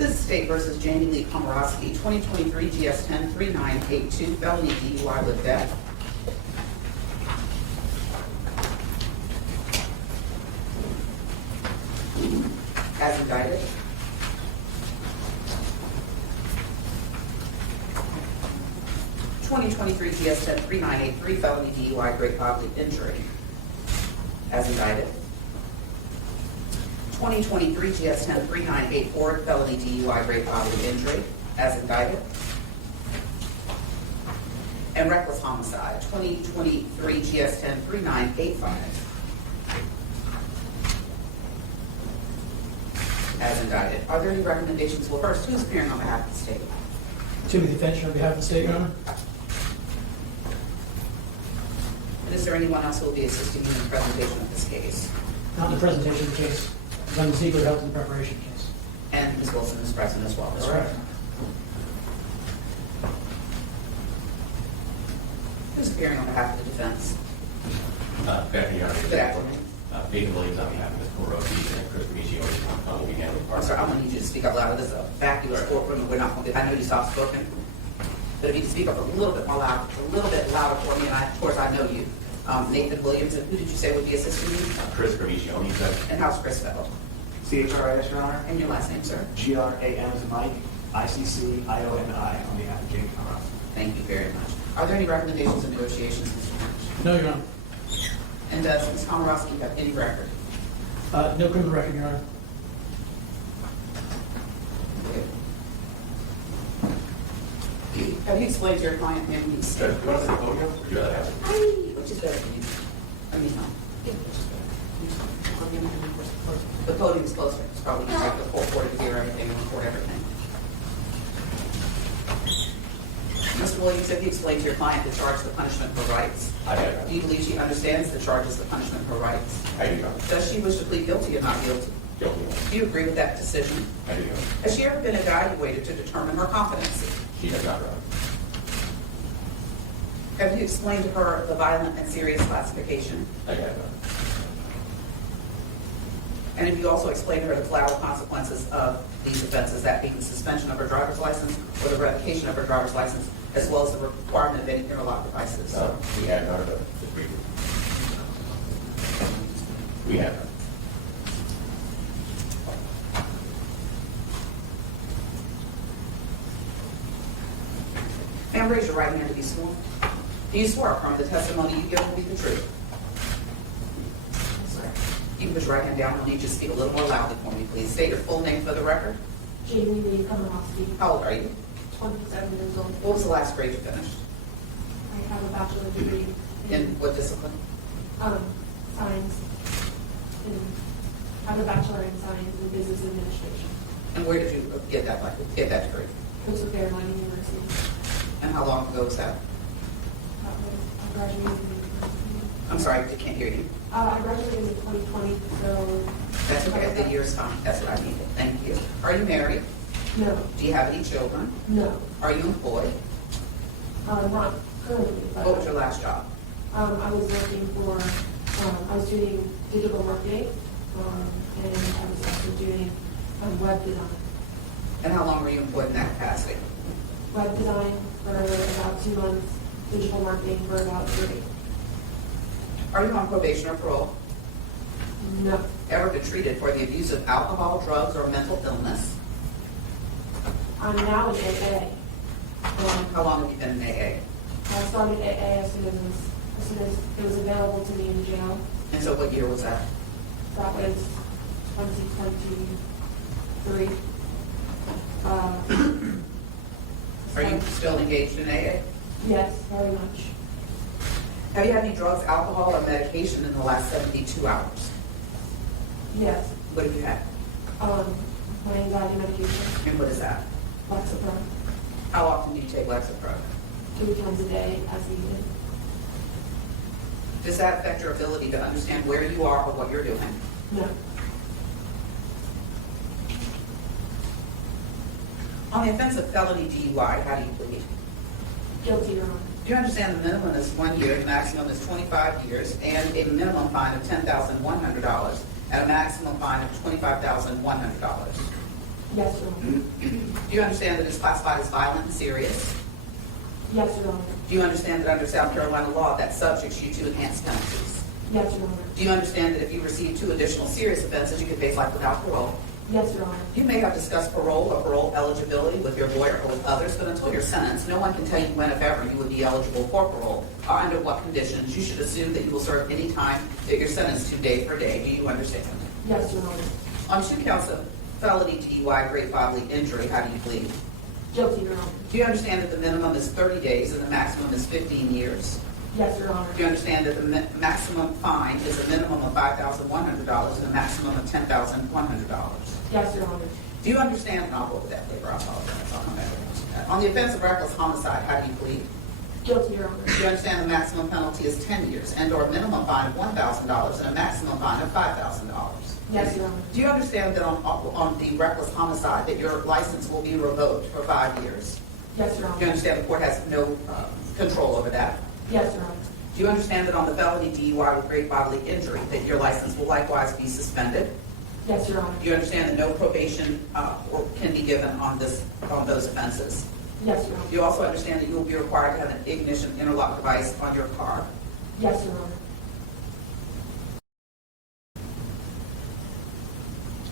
This is State versus Jamie Lee Komoroski, 2023 GS 103982, felony DUI with death. As indicted. (2023 GS 103983, felony DUI, great bodily injury. As indicted. 2023 GS 103984, felony DUI, great bodily injury. As indicted. And reckless homicide, 2023 GS 103985. As indicted. Are there any recommendations? Well, first, who's appearing on behalf of the state? Timothy Finch on behalf of the state, Your Honor. And is there anyone else who will be assisting you in the presentation of this case? Not in the presentation of the case. I'm the secret help in the preparation case. And Ms. Wilson is present as well. That's right. Who's appearing on behalf of the defense? Good afternoon, Your Honor. Good afternoon. Nathan Williams on behalf of Ms. Komoroski and Chris Comiccio will be handling I'm part. sorry, I'm going to need you to speak up louder. This is a vacuous courtroom, and we're not going to, I know you soft spoken, but if you can speak up a little bit more loud, a little bit louder for me, and of course I know you. Nathan Williams, and who did you say would be assisting you? Chris Comiccio, he said. And how's Chris spelled? C-H-R-I-S, Your Honor. And your last name, sir? G-R-A-M as in Mike, I-C-C-I-O-N-I on behalf of Jamie Komoroski. Thank you very much. Are there any recommendations and negotiations, Mr. Finch? No, Your Honor. And does Ms. Komoroski have any record? No criminal record, Your Honor. Have you explained to your client him he's Judge, do you want to say podium? Would you rather have it? which is better for you? I mean, no. Which is better? The podium is closer. It's probably easier for the full court to hear everything and record everything. Mr. Williams, have you explained to your client the charge, the punishment, her rights? I have. Do you believe she understands the charges, the punishment, her rights? I do not. Does she wish to plead guilty or not guilty? Guilty. Do you agree with that decision? I do not. Has she ever been evaluated to determine her competency? She has not run. Have you explained to her the violent and serious classification? I have not. And have you also explained to her the collateral consequences of these offenses, that being the suspension of her driver's license or the revocation of her driver's license, as well as the requirement of any interlock devices? We have not, but we have not. Ma'am, raise your right hand to be sworn. Do you swear affirm the testimony you give will be the truth? Yes, sir. You can put your right hand down. I'll need you to speak a little more loudly for me, please. State your full name for the record. Jamie Lee Komoroski, How old are you? 27 years old. What was the last grade you finished? I have a bachelor's degree In what discipline? science. I have a bachelor in science and business administration. And where did you get that degree? Coastal Carolina University. And how long ago was that? I graduated in I'm sorry, I can't hear you. I graduated in 2020, so That's okay. The year's fine. That's what I needed. Thank you. Are you married? no, Do you have any children? no, Are you employed? not currently, but What was your last job? I was working for, I was doing digital marketing, and I was also doing web design. And how long were you employed in that capacity? Web design for about 2 months, digital marketing for about 3. Are you on probation or parole? No, Ever been treated for the abuse of alcohol, drugs, or mental illness? I'm now in AA. How long have you been in AA? I started AA as soon as it was available to me in jail. And so what year was that? That was 2023. Are you still engaged in AA? Yes, very much. Have you had any drugs, alcohol, or medication in the last 72 hours? Yes. What have you had? My anxiety medication, And what is that? Lexapro, How often do you take Lexapro? 2 times a day as needed. Does that affect your ability to understand where you are or what you're doing? No, On the offense of felony DUI, how do you plead? guilty, Your Honor. Do you understand the minimum is 1 year, the maximum is 25 years, and a minimum fine of $10,100 and a maximum fine of $25,100? Yes, Your Honor. Do you understand that it's classified as violent and serious? Yes, Your Honor. Do you understand that under South Carolina law that subjects you to enhanced penalties? Yes, Your Honor. Do you understand that if you receive 2 additional serious offenses, you can face life without parole? Yes, Your Honor. You may have discussed parole or parole eligibility with your lawyer or with others, but until you're sentenced, no one can tell you when, if ever, you would be eligible for parole or under what conditions. You should assume that you will serve any time that you're sentenced to day for day. Do you understand? Yes, Your Honor. On 2 counts of felony DUI, great bodily injury, how do you plead? Guilty, Your Honor. Do you understand that the minimum is 30 days and the maximum is 15 years? Yes, Your Honor. Do you understand that the maximum fine is a minimum of $5,100 and a maximum of $10,100? Yes, Your Honor. Do you understand, and I'll go over that later, I apologize, I'll come back to that. On the offense of reckless homicide, how do you plead? Guilty, Your Honor. Do you understand the maximum penalty is 10 years and or a minimum fine of $1,000 and a maximum fine of $5,000? Yes, Your Honor. Do you understand that on the reckless homicide that your license will be revoked for 5 years? Yes, Your Do you Honor. understand the court has no control over that? Yes, Your Honor. Do you understand that on the felony DUI with great bodily injury that your license will likewise be suspended? Yes, Your Honor. Do you understand that no probation can be given on those offenses? Yes, Your Honor. Do you also understand that you will be required to have an ignition interlock device on your car? Yes, Your Honor.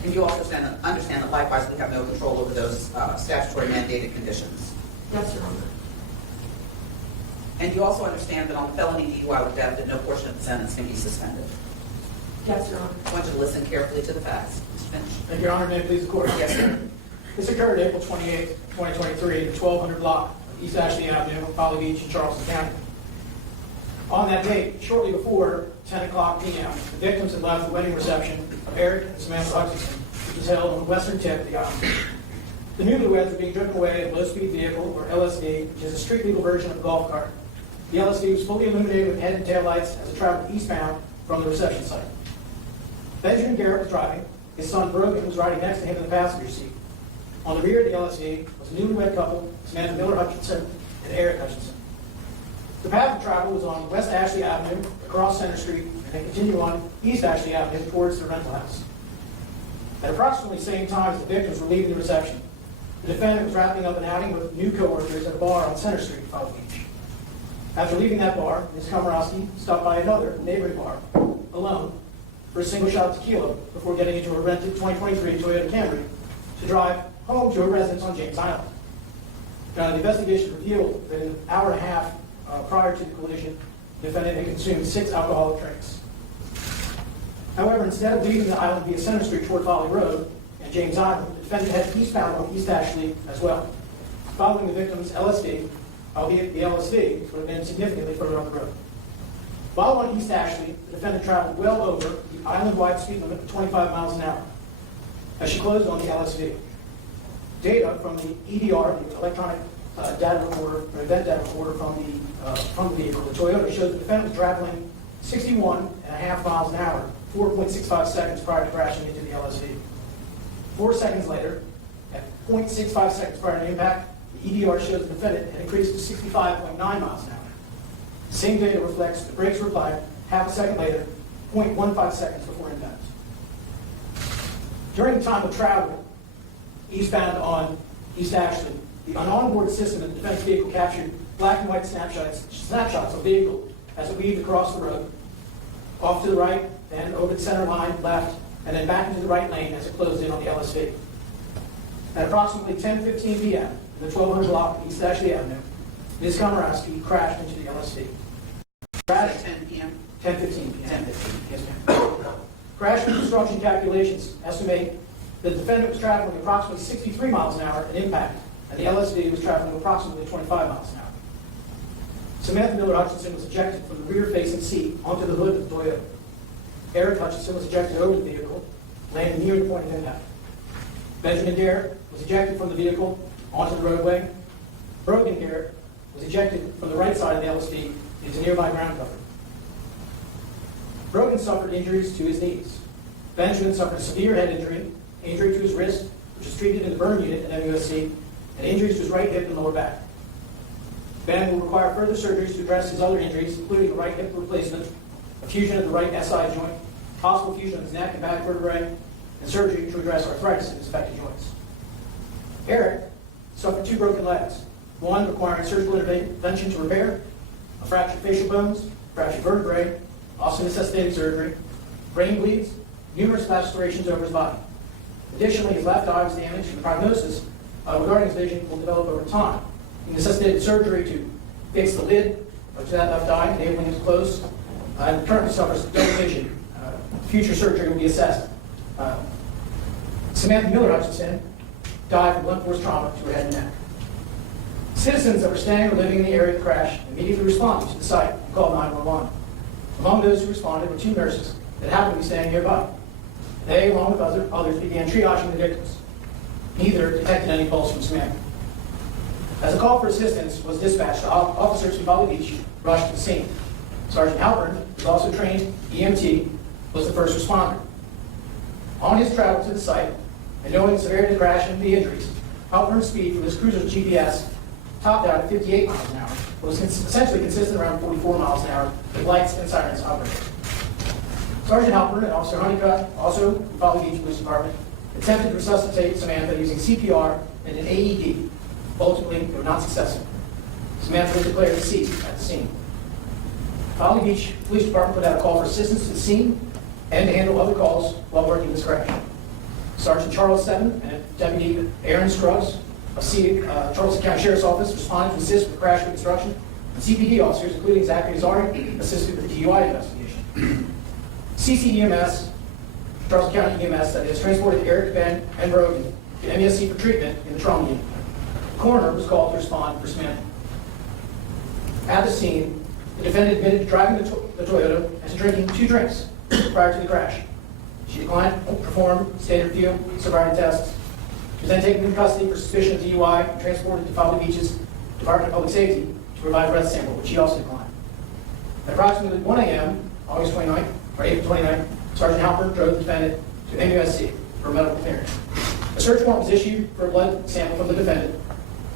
And you also understand that likewise we have no control over those statutory mandated conditions? Yes, Your Honor. And you also understand that on felony DUI with death that no portion of the sentence can be suspended? Yes, Your Honor. I want you to listen carefully to the facts. Mr. Finch. Thank you, Your Honor. May it please the court. Yes, sir. This occurred April 28, 2023, at the 1200 block of East Ashley Avenue, Folly Beach in Charleston County. On that date, shortly before 10 o'clock p.m., the victims had left the wedding reception of Eric and Samantha Hutchinson, which was held on the western tip of the island. The newlyweds were being driven away in a low-speed vehicle, or LSD, which is a street-legal version of a golf cart. The LSD was fully illuminated with head and tail lights as it traveled eastbound from the reception site. Benjamin Garrett was driving. His son Brogan was riding next to him in the passenger seat. On the rear of the LSD was a newlywed couple, Samantha Miller Hutchinson and Eric Hutchinson. The path of travel was on West Ashley Avenue, across Center Street, and then continue on East Ashley Avenue towards the rental house. At approximately the same time as the victims were leaving the reception, the defendant was wrapping up an outing with new coworkers at a bar on Center Street, Folly Beach. After leaving that bar, Ms. Komoroski stopped by another neighboring bar, alone, for a single shot of tequila before getting into a rented 2023 Toyota Camry to drive home to her residence on James Island. The investigation revealed that an hour and a half prior to the collision, the defendant had consumed 6 alcoholic drinks. However, instead of leaving the island via Center Street toward Folly Road and James Island, the defendant headed eastbound on East Ashley as well, following the victim's LSD, albeit the LSD would have been significantly further up the road. While on East Ashley, the defendant traveled well over the island-wide speed limit of 25 miles an hour as she closed on the LSD. Data from the EDR, the electronic data recorder, or event data recorder from the vehicle, the Toyota, shows the defendant was traveling 61.5 miles an hour, 4.65 seconds prior to crashing into the LSD. 4 seconds later, at 0.65 seconds prior to impact, the EDR shows the defendant had increased to 65.9 miles an hour. The same data reflects the brakes were applied half a second later, 0.15 seconds before impact. During the time of travel, eastbound on East Ashley, the onboard system of the defense vehicle captured black and white snapshots of the vehicle as it weaved across the road, off to the right, then over the center line, left, and then back into the right lane as it closed in on the LSD. At approximately 10:15 p.m., in the 1200 block of East Ashley Avenue, Ms. Komoroski crashed into the LSD. At 10 p.m.? 10:15 p.m. 10:15. Yes, ma'am. Crash reconstruction calculations estimate that the defendant was traveling approximately 63 miles an hour at impact, and the LSD was traveling approximately 25 miles an hour. Samantha Miller Hutchinson was ejected from the rear-facing seat onto the hood of the Toyota. Eric Hutchinson was ejected over the vehicle, landing near the point of impact. Benjamin Garrett was ejected from the vehicle onto the roadway. Brogan Garrett was ejected from the right side of the LSD into nearby ground cover. Brogan suffered injuries to his knees. Benjamin suffered a severe head injury, injury to his wrist, which was treated in the burn unit at MUSC, and injuries to his right hip and lower back. Ben will require further surgeries to address his other injuries, including a right hip replacement, a fusion of the right SI joint, possible fusion of his neck and back vertebrae, and surgery to address arthritis in his affected joints. Eric suffered 2 broken legs, one requiring surgical intervention to repair, a fractured facial bones, fractured vertebrae, also necessitating surgery, brain bleeds, numerous lacerations over his body. Additionally, his left eye was damaged, and the prognosis regarding his vision will develop over time. He necessitated surgery to fix the lid of that left eye, enabling him to close, and currently suffers double vision. Future surgery will be assessed. Samantha Miller, Hutchinson, died from blunt force trauma to her head and neck. Citizens that were staying or living in the area of the crash immediately responded to the site and called 911. Among those who responded were 2 nurses that happened to be staying nearby. They, along with others, began triaging the victims. Neither detected any pulse from Samantha. As a call for assistance was dispatched, officers from Valley Beach rushed to the scene. Sergeant Halpern, who was also trained EMT, was the first responder. On his travel to the site, and knowing the severity of the crash and the injuries, Halpern's speed from his cruiser's GPS topped out at 58 miles an hour, but was essentially consistent around 44 miles an hour with lights and sirens operating. Sergeant Halpern and Officer Honeycutt, also from Valley Beach Police Department, attempted to resuscitate Samantha using CPR and an AED. Ultimately, they were not successful. Samantha was declared deceased at the scene. Valley Beach Police Department put out a call for assistance to the scene and to handle other calls while working this crash. Sergeant Charles Seven and Deputy Aaron Scruggs of Charleston County Sheriff's Office responded to assist with crash reconstruction. And CPD officers, including Zachary Azari, assisted with the DUI investigation. CCEMS, Charleston County EMS, that has transported Eric, Ben, and Brogan to MESC for treatment in the trauma unit. The coroner was called to respond for Samantha. At the scene, the defendant admitted to driving the Toyota and to drinking 2 drinks prior to the crash. She declined to perform standard field sobriety tests. She was then taken into custody for suspicion of DUI and transported to Valley Beach's Department of Public Safety to provide a breath sample, which she also declined. At approximately 1 a.m., August 29th, or April 29th, Sergeant Halpern drove the defendant to MUSC for medical clearance. A search warrant was issued for a blood sample from the defendant.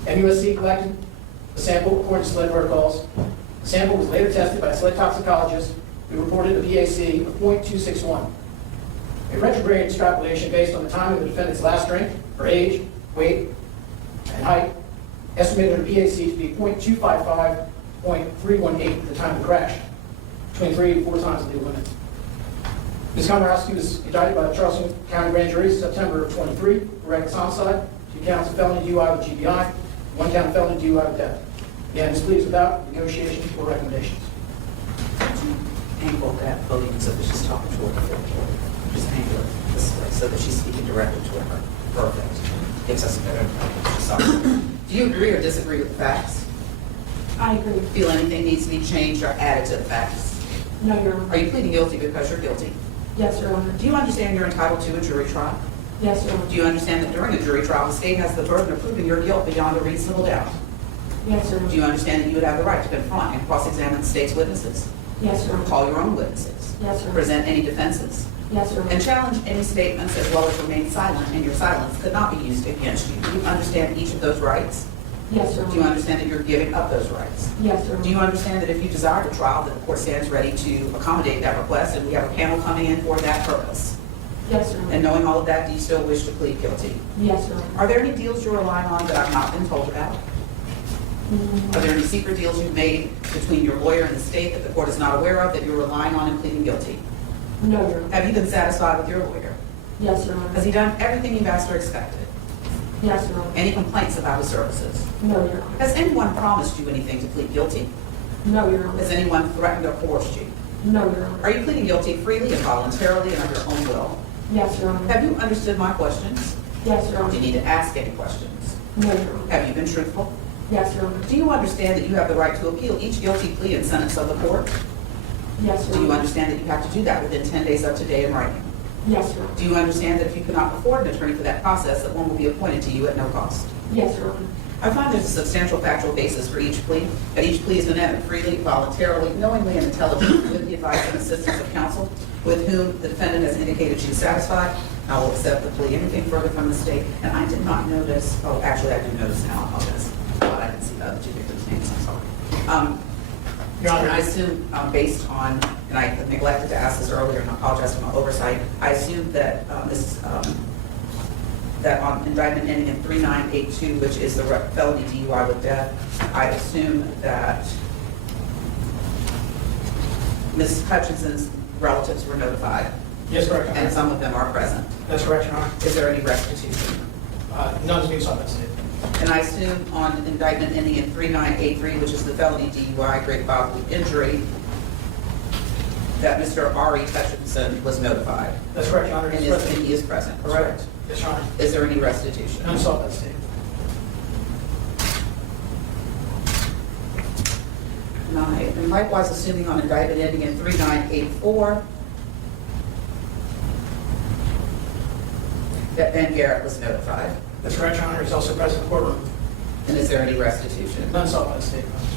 MUSC collected the sample according to SLED protocols. The sample was later tested by a SLED toxicologist who reported a VAC of .261. A retrograde extrapolation based on the time of the defendant's last drink, her age, weight, and height, estimated her PAC to be .255, .318 at the time of the crash, between 3 and 4 times the legal limit. Ms. Komoroski was indicted by the Charleston County Grand Jury in September of 23 for reckless homicide, 2 counts of felony DUI with GBI, 1 count of felony DUI with death. Again, this plea is without negotiation or recommendations. Angle that podium so that she's talking to her. Just angle it this way so that she's speaking directly to her. Perfect. Gives us a better. Do you agree or disagree with the facts? I agree. Feel anything needs to be changed or added to the facts? No, Your Honor. Are you pleading guilty because you're guilty? Yes, Your Honor. Do you understand you're entitled to a jury trial? Yes, Your Honor. Do you understand that during a jury trial, the state has the burden of proving your guilt beyond a reasonable doubt? Yes, Your Honor. Do you understand that you would have the right to confront and cross-examine the state's witnesses? Yes, Your Honor. Call your own witnesses? Yes, Your Honor. Present any defenses? Yes, Your Honor. And challenge any statements as well as remain silent, and your silence could not be used against you. Do you understand each of those rights? Yes, Your Honor. Do you understand that you're giving up those rights? Yes, Your Honor. Do you understand that if you desire a trial, that the court stands ready to accommodate that request, and we have a panel coming in for that purpose? Yes, Your Honor. And knowing all of that, do you still wish to plead guilty? Yes, Your Honor. Are there any deals you're relying on that I've not been told about? Are there any secret deals you've made between your lawyer and the state that the court is not aware of that you're relying on in pleading guilty? No, Your Honor. Have you been satisfied with your lawyer? Yes, Your Honor. Has he done everything you've asked or expected? Yes, Your Honor. Any complaints about his services? No, Your Honor. Has anyone promised you anything to plead guilty? No, Your Honor. Has anyone threatened or forced you? No, Your Honor. Are you pleading guilty freely and voluntarily and of your own will? Yes, Your Honor. Have you understood my questions? Yes, Your Do Honor. you need to ask any questions? No, Your Honor. Have you been truthful? Yes, Your Honor. Do you understand that you have the right to appeal each guilty plea and sentence of the court? Yes, Your Do you Honor. understand that you have to do that within 10 days of today in writing? Yes, Your Honor. Do you understand that if you cannot afford an attorney for that process, that one will be appointed to you at no cost? Yes, Your Honor. I find there's a substantial factual basis for each plea, that each plea has been entered freely, voluntarily, knowingly, and intelligently with the advice and assistance of counsel with whom the defendant has indicated she is satisfied. I will accept the plea. Anything further from the state? And I did not notice, oh, actually, I do notice now, I apologize. But I didn't see the other 2 victims' names, I'm sorry. Your Honor. And I assume, based on, and I neglected to ask this earlier, and I apologize for my oversight, I assume that Ms. that on indictment ending in 3982, which is the felony DUI with death, I assume that Ms. Hutchinson's relatives were notified, Yes, correct, Your and Honor. some of them are present. That's correct, Your Honor. Is there any restitution? None's being sought by the state. And I assume on indictment ending in 3983, which is the felony DUI, great bodily injury, that Mr. Ari Hutchinson was notified, That's correct, Your Honor. and It's present. he is present, That's correct? correct. Yes, Your Honor. Is there any restitution? None sought by the state. And likewise, assuming on indictment ending in 3984, that Ben Garrett was notified, That's correct, Your Honor. He's also present in the courtroom. and is there any restitution? None sought by the state, Your Honor.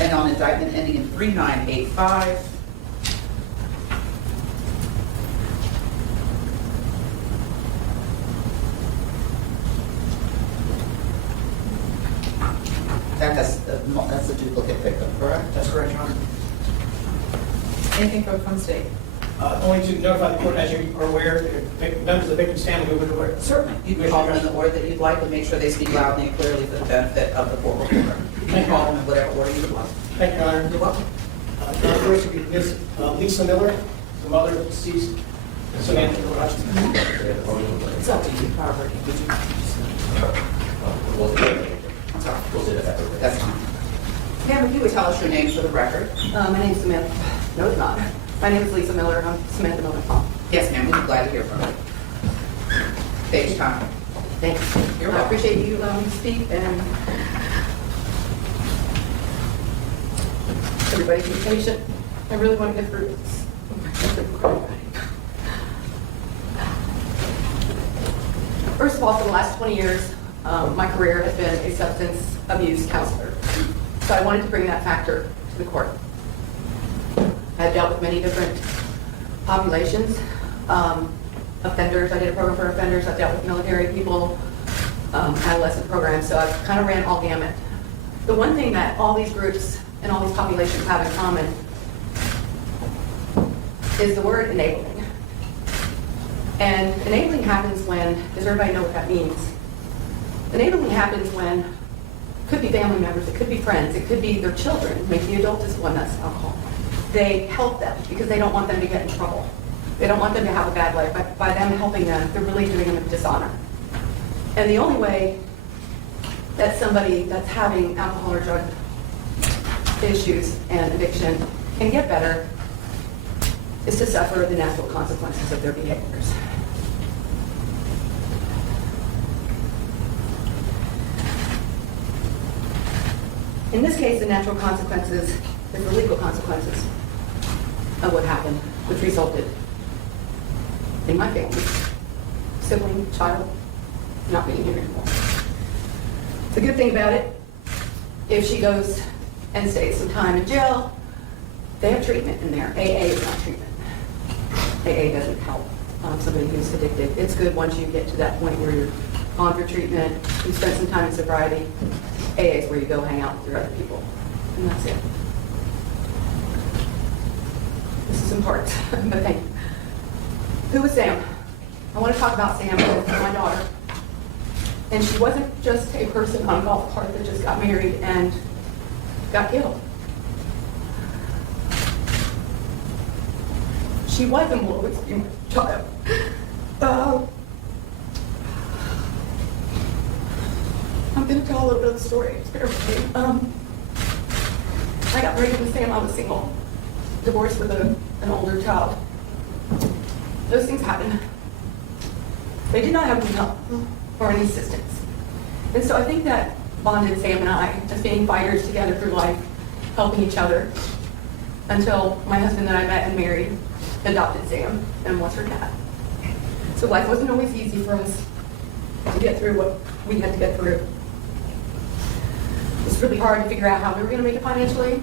And on indictment ending in 3985, that's a duplicate victim, correct? That's correct, Your Honor. Anything from the state? Only to notify the court, as you are aware, members of the victim's family who would aware. Certainly. You can call them in the order that you'd like, but make sure they speak loudly and clearly for the benefit of the court reporter. You can call them in whatever order you would like. Thank you, Your Honor. You're welcome. Your Honor, first would be Ms. Lisa Miller, the mother of deceased Samantha Miller Hutchinson. It's up to you, however, would you? I'm sorry. We'll say that. That's fine. Pam, if you would tell us your name for the record. My name's Samantha. No, it's not. My name is Lisa Miller. I'm Samantha Miller. Yes, ma'am, we'd be glad to hear from you. Stage time. Thanks. You're I welcome. appreciate you allowing me to speak, and everybody be patient. I really want to get through this. First of all, for the last 20 years, my career has been a substance abuse counselor. So I wanted to bring that factor to the court. I've dealt with many different populations, offenders. I did a program for offenders. I've dealt with military people, adolescent programs. So I've kind of ran all gamut. The one thing that all these groups and all these populations have in common is the word enabling. And enabling happens when, does everybody know what that means? Enabling happens when, it could be family members, it could be friends, it could be their children, maybe the adult is the one that's alcohol. They help them because they don't want them to get in trouble. They don't want them to have a bad life. By them helping them, they're really doing them a dishonor. And the only way that somebody that's having alcohol or drug issues and addiction can get better is to suffer the natural consequences of their behaviors. In this case, the natural consequences is the legal consequences of what happened, which resulted in my family, sibling, child, not being here anymore. The good thing about it, if she goes and stays some time in jail, they have treatment in there. AA is not treatment. AA doesn't help somebody who's addicted. It's good once you get to that point where you're on for treatment, you spend some time in sobriety. AA is where you go hang out with your other people, and that's it. This is important, but thank you. Who was Sam? I want to talk about Sam because my daughter. And she wasn't just a person on a golf cart that just got married and got killed. She was a newlywed child. I'm going to tell a little bit of the story. Bear with me. I got married with Sam. I was single, divorced with an older child. Those things happen. They did not have any help or any assistance. And so I think that bonded Sam and I as being fighters together through life, helping each other, until my husband that I met and married adopted Sam and was her dad. So life wasn't always easy for us to get through what we had to get through. It was really hard to figure out how we were going to make it financially.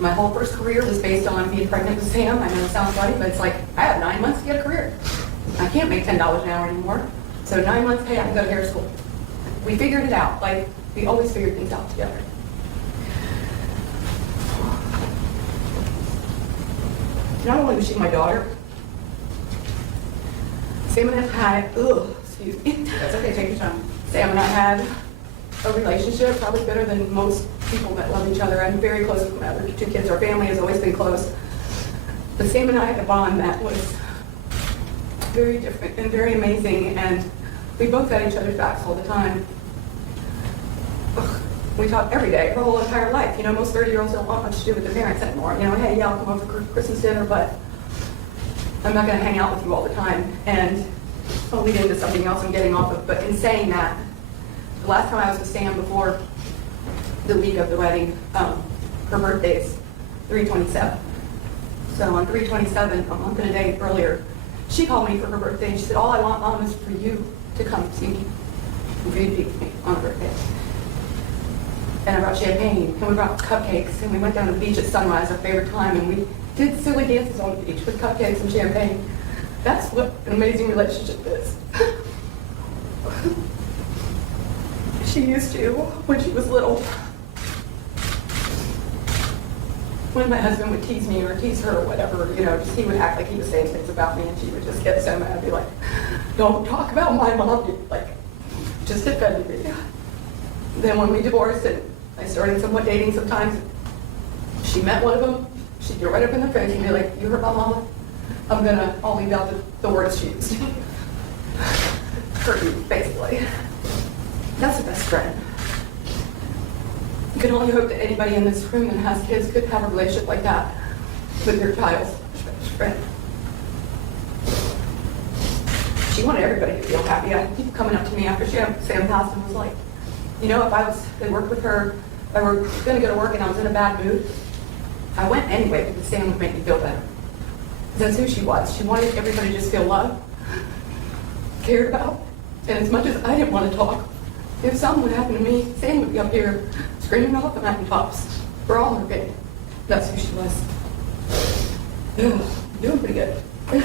My whole first career was based on being pregnant with Sam. I know it sounds funny, but it's like, I have 9 months to get a career. I can't make $10 an hour anymore. So 9 months pay, I can go to hair school. We figured it out. Like, we always figured things out together. Not only was she my daughter, Sam and I had, excuse me. That's okay, take your time. Sam and I had a relationship, probably better than most people that love each other. I'm very close with my other two kids. Our family has always been close. But Sam and I had a bond that was very different and very amazing, and we both got each other's backs all the time. We talk every day, our whole entire life. You know, most 30-year-olds don't want much to do with their parents anymore. You know, hey, yeah, I'll come over for Christmas dinner, but I'm not going to hang out with you all the time. And I'll lead into something else I'm getting off of. But in saying that, the last time I was with Sam before the week of the wedding, her birthday's 3/27. So on 3/27, a month and a day earlier, she called me for her birthday, and she said, all I want, Mom, is for you to come see me, and for you to be with me on her birthday. And I brought champagne, and we brought cupcakes, and we went down to the beach at sunrise, our favorite time, and we did silly dances on the beach with cupcakes and champagne. That's what an amazing relationship is. She used to, when she was little, when my husband would tease me or tease her or whatever, you know, just he would act like he was saying things about me, and she would just get so mad. I'd be like, don't talk about my mom, like, just defending me. Then when we divorced and I started somewhat dating sometimes, she met one of them, she'd get right up in their face and be like, you heard my mama? I'll leave out the words she used. Hurt you, basically. That's the best friend. You can only hope that anybody in this room that has kids could have a relationship like that with their child's best friend. She wanted everybody to feel happy. I had people coming up to me after Sam passed and was like, you know, if I worked with her, if I were going to go to work and I was in a bad mood, I went anyway because Sam would make me feel better. That's who she was. She wanted everybody to just feel loved, cared about, and as much as I didn't want to talk, if something would happen to me, Sam would be up here screaming off the mountaintops for all her pain. That's who she was. Doing pretty good. I'm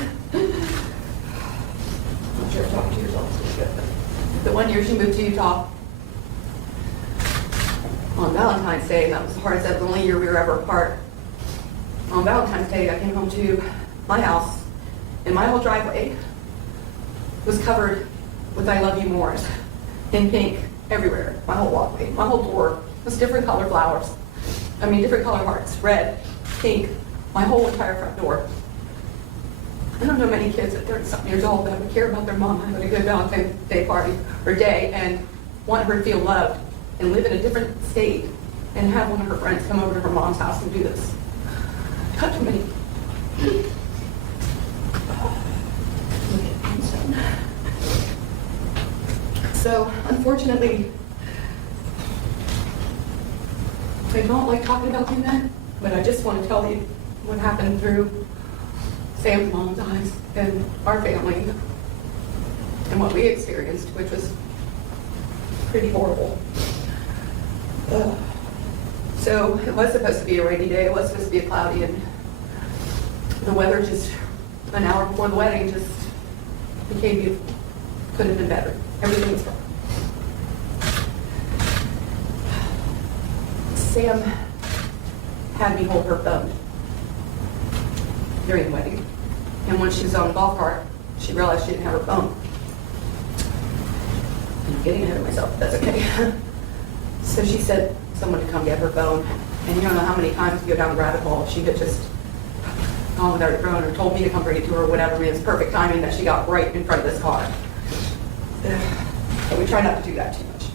not sure if talking to yourself is pretty good. But the 1 year she moved to Utah on Valentine's Day, that was the hardest. That was the only year we were ever apart. On Valentine's Day, I came home to my house, and my whole driveway was covered with I love you mores in pink everywhere. My whole walkway, my whole door was different color flowers. I mean, different color hearts, red, pink, my whole entire front door. I don't know many kids at 30-something years old that would care about their mom having a good Valentine's Day party or day and want her to feel loved and live in a different state and have one of her friends come over to her mom's house and do this. Not too many. So, unfortunately, I don't like talking about the event, but I just want to tell you what happened through Sam's mom's eyes and our family and what we experienced, which was pretty horrible. So it was supposed to be a rainy day, it was supposed to be a cloudy, and the weather just an hour before the wedding just became beautiful. Couldn't have been better. Everything was fine. Sam had me hold her phone during the wedding. And when she was on the golf cart, she realized she didn't have her phone. I'm getting ahead of myself, but that's okay. So she said someone to come get her phone. And you don't know how many times you go down the rabbit hole. She had just gone without her phone or told me to come bring it to her or whatever. I mean, it was perfect timing that she got right in front of this car. But we try not to do that too much.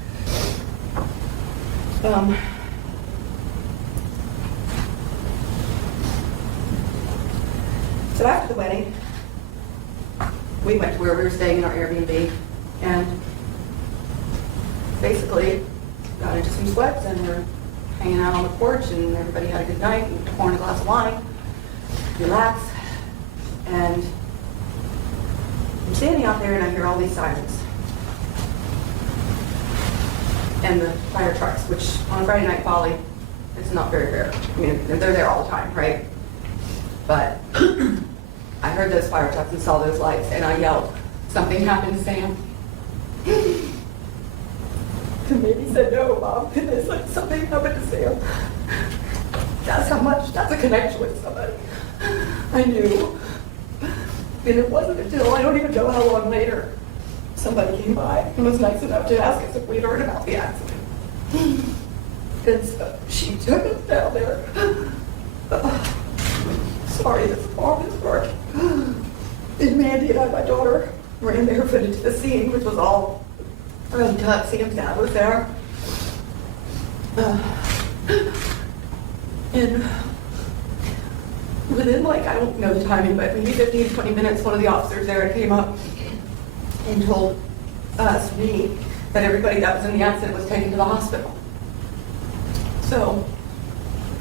So after the wedding, we went to where we were staying in our Airbnb and basically got into some sweats and we're hanging out on the porch and everybody had a good night and pouring a glass of wine, relaxed, and I'm standing out there and I hear all these sirens. And the fire trucks, which on a Friday night volley, it's not very rare. I mean, they're there all the time, right? But I heard those fire trucks and saw those lights, and I yelled, "Something happened, Sam." And maybe said, "No, Mom." And I said, "Something happened to Sam." That's how much, that's a connection with somebody. I knew. And it wasn't until, I don't even know how long later, somebody came by and was nice enough to ask us if we'd heard about the accident. And so she took us down there. Sorry, this arm is working. And Mandy and I, my daughter, ran barefooted to the scene, which was all untouched. Sam's dad was there. And within, like, I don't know the timing, but maybe 15, 20 minutes, one of the officers there came up and told me, that everybody that was in the accident was taken to the hospital. So,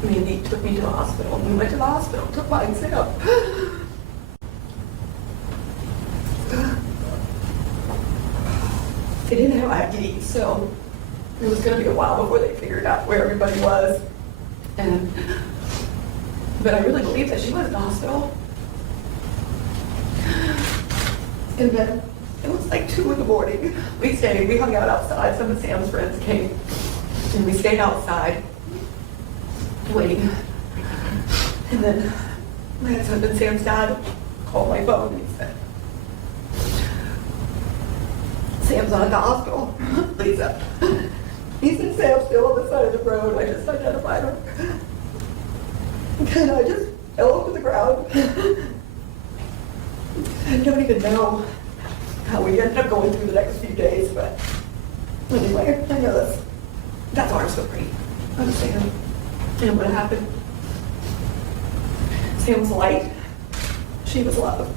Mandy took me to the hospital, and we went to the hospital, took my exam. They didn't have ID, so it was going to be a while before they figured out where everybody was. But I really believe that she was in the hospital. And then it was like 2 in the morning. We hung out outside. Some of Sam's friends came, and we stayed outside waiting. And then my ex-husband, Sam's dad, called my phone and he said, "Sam's not at the hospital, Lisa." He said, "Sam's still on the side of the road." I just identified her. And I just fell to the ground. I don't even know how we ended up going through the next few days, but anyway, I know that's our story. I'm Sam. And what happened? Sam was light. She was love.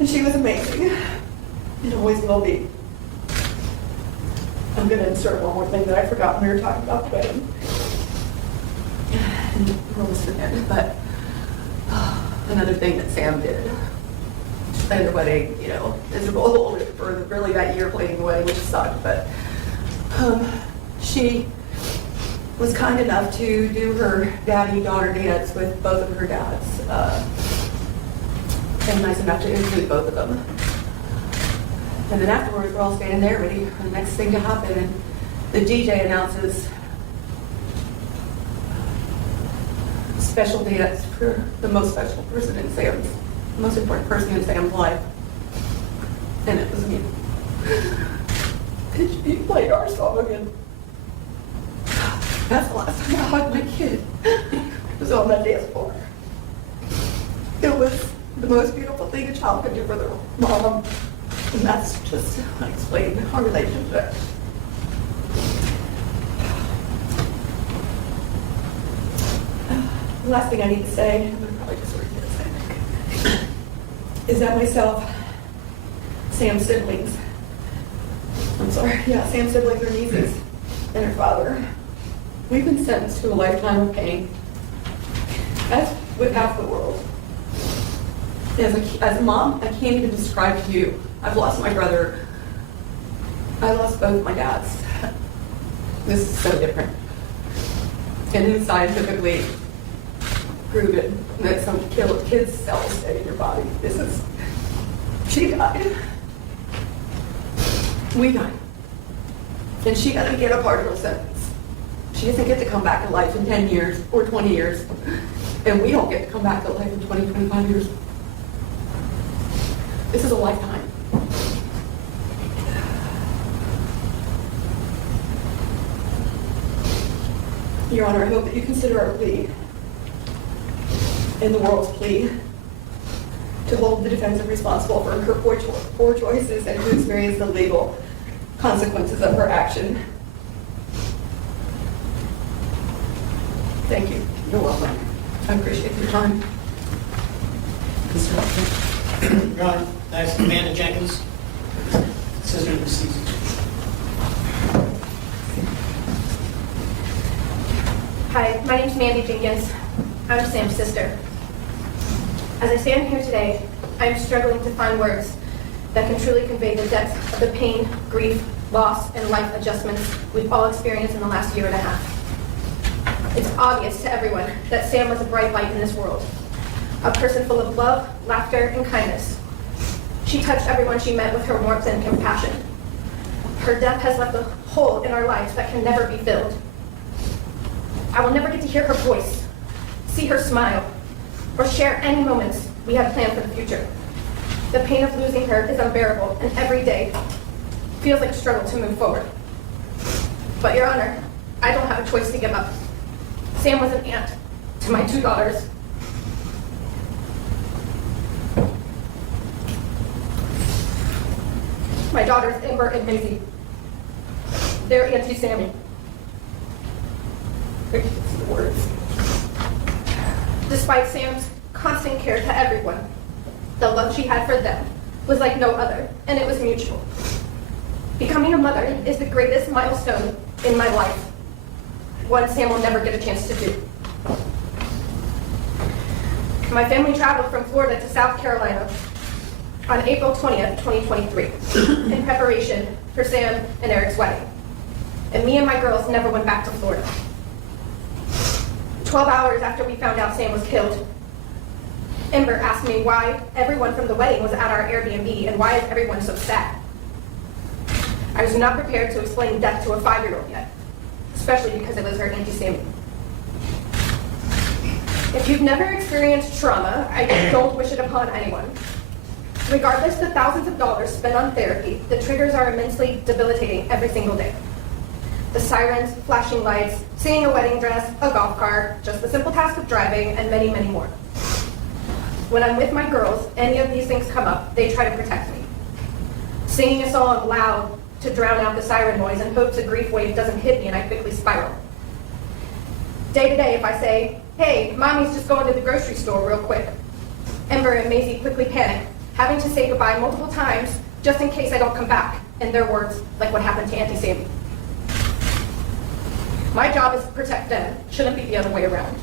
And she was amazing. It always will be. I'm going to insert one more thing that I forgot when we were talking about the wedding. And we're almost forgetting, but another thing that Sam did. She planned the wedding, miserable for really that year planning the wedding, which sucked, but she was kind enough to do her daddy-daughter dance with both of her dads, and nice enough to include both of them. And then afterwards, we're all standing there ready for the next thing to happen, and the DJ announces special dance for the most special person in Sam's, the most important person in Sam's life. And it was me. And she played our song again. That's the last time I hugged my kid. It was on that dance floor. It was the most beautiful thing a child could do for their mom. And that's just how I explain our relationship. The last thing I need to say, I'm going to probably just read this, I think, is that myself, Sam's siblings, Sam's siblings are nieces, and her father, we've been sentenced to a lifetime of pain. As with half the world. As a mom, I can't even describe to you. I've lost my brother. I lost both my dads. This is so different. And it is scientifically proven that some kids' cells stay in your body. She died. We died. And she doesn't get a partial sentence. She doesn't get to come back to life in 10 years or 20 years. And we don't get to come back to life in 20, 25 years. This is a lifetime. Your Honor, I hope that you consider our plea and the world's plea to hold the defendant responsible for her poor choices and to experience the legal consequences of her action. Thank you. You're welcome. I appreciate your time. Your Honor, that's Amanda Jenkins, sister of the deceased. Hi, my name's Mandy Jenkins. I'm Sam's sister. As I stand here today, I'm struggling to find words that can truly convey the depth of the pain, grief, loss, and life adjustments we've all experienced in the last year and a half. It's obvious to everyone that Sam was a bright light in this world, a person full of love, laughter, and kindness. She touched everyone she met with her warmth and compassion. Her death has left a hole in our lives that can never be filled. I will never get to hear her voice, see her smile, or share any moments We had planned for the future. The pain of losing her is unbearable, and every day feels like a struggle to move forward. But Your Honor, I don't have a choice to give up. Sam was an aunt to my 2 daughters. My daughters, Amber and Maisie. They're Auntie Sammy. I can't see the words. Despite Sam's constant care to everyone, the love she had for them was like no other, and it was mutual. Becoming a mother is the greatest milestone in my life, one Sam will never get a chance to do. My family traveled from Florida to South Carolina on April 20th, 2023, in preparation for Sam and Eric's wedding. And me and my girls never went back to Florida. 12 hours after we found out Sam was killed, Ember asked me why everyone from the wedding was at our Airbnb and why is everyone so sad. I was not prepared to explain death to a 5-year-old yet, especially because it was her Auntie Sammy. If you've never experienced trauma, I don't wish it upon anyone. Regardless the thousands of dollars spent on therapy, the triggers are immensely debilitating every single day. The sirens, flashing lights, seeing a wedding dress, a golf cart, just the simple task of driving, and many, many more. When I'm with my girls, any of these things come up, they try to protect me. Singing a song loud to drown out the siren noise in hopes a grief wave doesn't hit me and I quickly spiral. Day to day, if I say, hey, mommy's just going to the grocery store real quick, Ember and Maisie quickly panic, having to say goodbye multiple times just in case I don't come back, in their words, like what happened to Auntie Sammy. My job is to protect them, shouldn't be the other way around.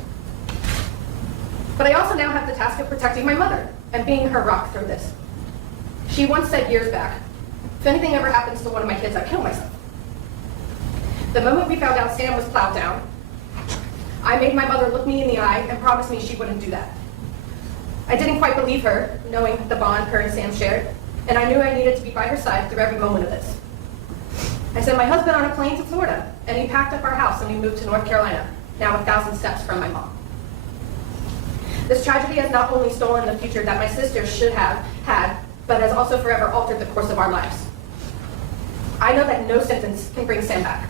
But I also now have the task of protecting my mother and being her rock through this. She once said years back, if anything ever happens to one of my kids, I'd kill myself. The moment we found out Sam was plowed down, I made my mother look me in the eye and promise me she wouldn't do that. I didn't quite believe her, knowing the bond her and Sam shared, and I knew I needed to be by her side through every moment of this. I sent my husband on a plane to Florida, and he packed up our house and we moved to North Carolina, now 1,000 steps from my mom. This tragedy has not only stolen the future that my sisters should have had, but has also forever altered the course of our lives. I know that no sentence can bring Sam back.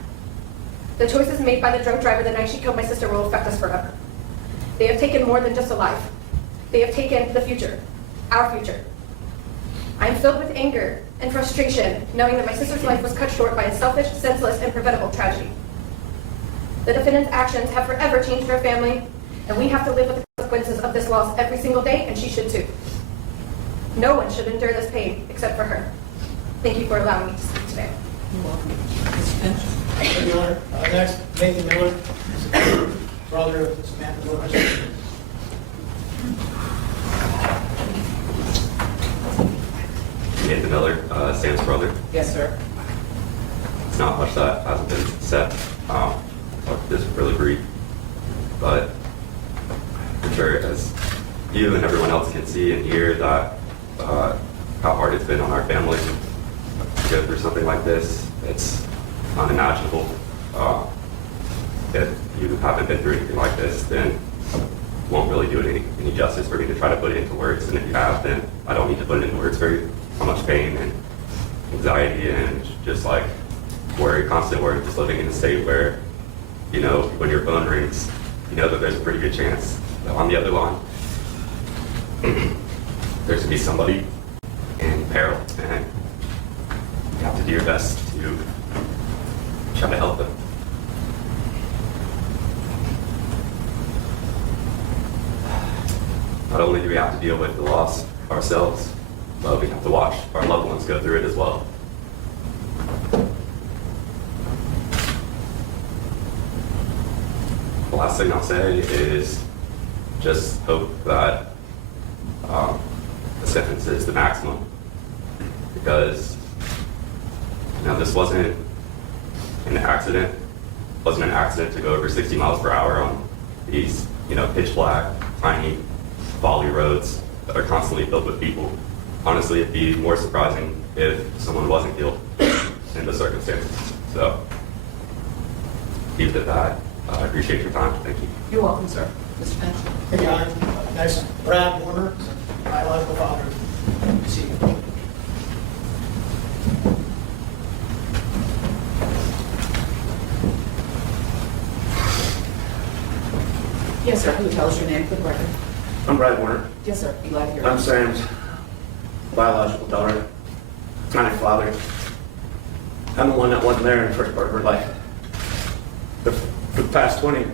The choices made by the drunk driver the night she killed my sister will affect us forever. They have taken more than just a life. They have taken the future, our future. I am filled with anger and frustration, knowing that my sister's life was cut short by a selfish, senseless, and preventable tragedy. The defendant's actions have forever changed our family, and we have to live with the consequences of this loss every single day, and she should too. No one should endure this pain except for her. Thank you for allowing me to speak today. You're welcome. Mr. Finch? Thank you, Your Honor. Next, Nathan Miller, brother of Samantha Miller. Nathan Miller, Sam's brother. Yes, sir. It's not much that hasn't been said. This is really brief, but I'm sure as you and everyone else can see and hear that how hard it's been on our family to go through something like this. It's unimaginable. If you haven't been through anything like this, then it won't really do it any justice for me to try to put it into words. And if you have, then I don't need to put it into words for you. How much pain and anxiety and just like worry, constant worry, just living in a state where, you know, when your phone rings, you know that there's a pretty good chance that on the other line, there's gonna be somebody in peril, and you have to do your best to try to help them. Not only do we have to deal with the loss ourselves, but we have to watch our loved ones go through it as well. The last thing I'll say is just hope that the sentence is the maximum, because this wasn't an accident. It wasn't an accident to go over 60 miles per hour on these pitch black, tiny, folly roads that are constantly filled with people. Honestly, it'd be more surprising if someone wasn't killed in the circumstances. So, leave it at that. I appreciate your time. Thank you. You're welcome, sir. Mr. Finch? Thank you, Your Honor. Next, Brad Warner. biological father of the deceased. Yes, sir. Can you tell us your name for the record? I'm Brad Warner. Yes, sir. Be glad to hear I'm it. Sam's biological daughter. My father. I'm the one that wasn't there in the first part of her life. For the past 20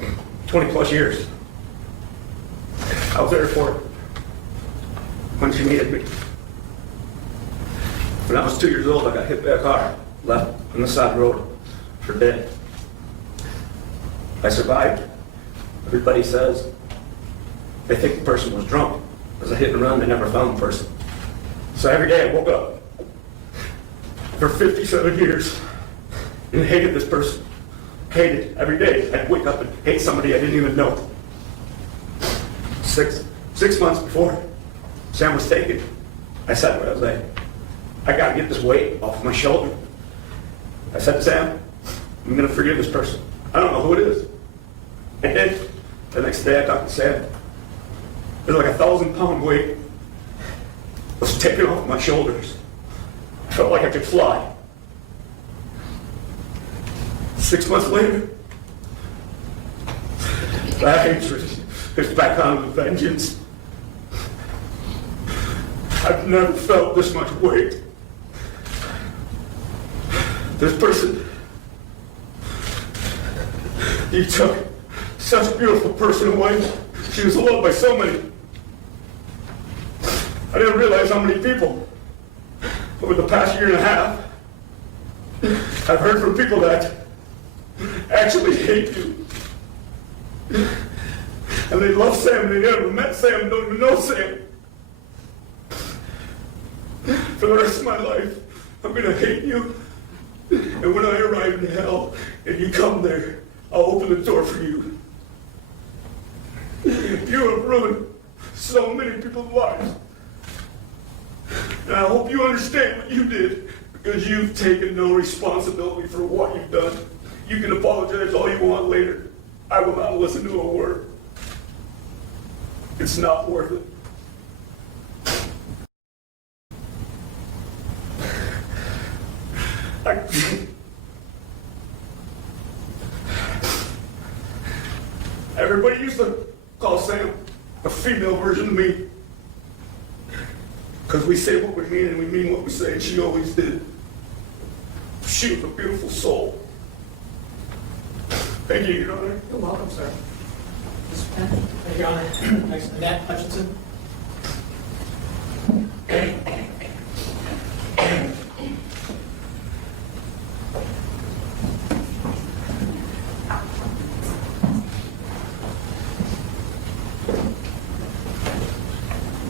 plus years. I was there for her when she needed me. When I was 2 years old, I got hit by a car, left on the side of the road for dead. I survived. Everybody says they think the person was drunk. As a hit and run, they never found the person. So every day I woke up for 57 years and hated this person. Hated every day. I'd wake up and hate somebody I didn't even know. Six months before Sam was taken, I said what I was like, I gotta get this weight off my shoulder. I said to Sam, I'm gonna forgive this person. I don't know who it is. I did. The next day I talked to Sam. There's like 1,000-pound weight was taken off my shoulders. I felt like I could fly. 6 months later, that hatred is back on with vengeance. I've never felt this much weight. This person, you took such a beautiful person away. She was loved by so many. I didn't realize how many people over the past year and a half I've heard from people that actually hate you. And they love Sam, and they never met Sam, don't even know Sam. For the rest of my life, I'm gonna hate you. And when I arrive in hell and you come there, I'll open the door for you. You have ruined so many people's lives. And I hope you understand what you did, because you've taken no responsibility for what you've done. You can apologize all you want later. I will not listen to a word. It's not worth it. Everybody used to call Sam a female version of me. Because we say what we mean and we mean what we say, and she always did. She was a beautiful soul. Thank you, Your Honor. You're welcome, sir. Mr. Penn? Thank you, Your Honor. Next, Annette Hutchinson.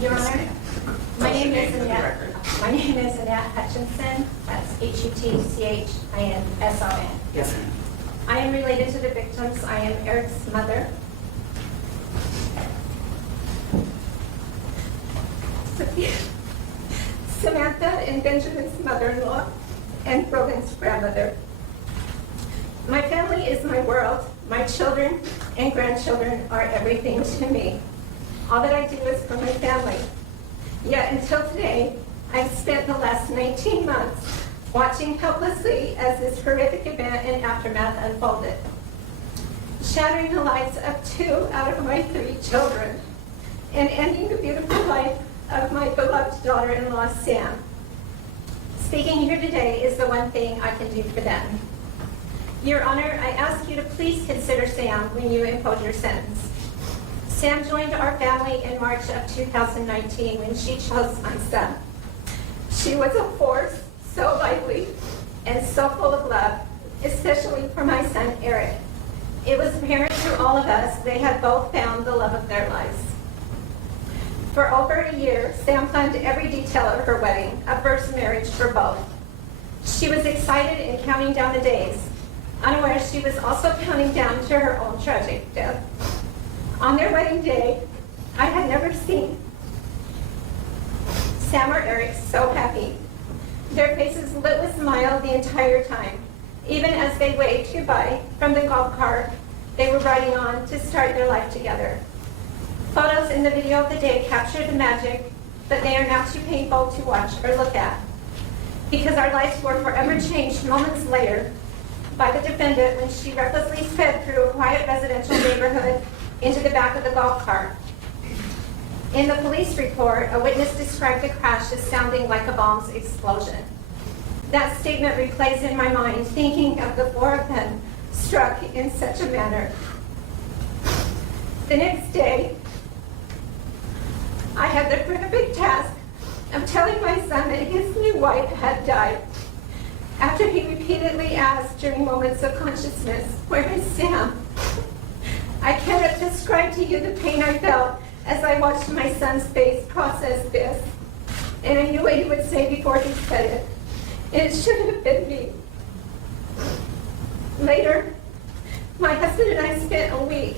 Your Honor, my name is Annette Hutchinson. That's Hutchinson. Yes, ma'am. I am related to the victims. I am Eric's mother. Samantha and Benjamin's mother-in-law and Rogan's grandmother. My family is my world. My children and grandchildren are everything to me. All that I do is for my family. Yet until today, I've spent the last 19 months watching helplessly as this horrific event and aftermath unfolded, shattering the lives of 2 out of my 3 children, and ending the beautiful life of my beloved daughter-in-law, Sam. Speaking here today is the one thing I can do for them. Your Honor, I ask you to please consider Sam when you impose your sentence. Sam joined our family in March of 2019 when she chose my son. She was a force, so lively and so full of love, especially for my son, Eric. It was apparent to all of us they had both found the love of their lives. For over a year, Sam planned every detail of her wedding, a first marriage for both. She was excited and counting down the days, unaware she was also counting down to her own tragic death. On their wedding day, I had never seen Sam or Eric so happy. Their faces lit with smile the entire time, even as they waved goodbye from the golf cart they were riding on to start their life together. Photos in the video of the day captured the magic but they are now too painful to watch or look at. Because our lives were forever changed moments later by the defendant when she recklessly sped through a quiet residential neighborhood into the back of the golf cart. In the police report, a witness described the crash as sounding like a bomb's explosion. That statement replays in my mind, thinking of the four of them struck in such a manner. The next day, I had the horrific task of telling my son that his new wife had died. After he repeatedly asked during moments of consciousness, "Where is Sam?" I cannot describe to you the pain I felt as I watched my son's face process this. And I knew what he would say before he said it. And it should have been me. Later, my husband and I spent a week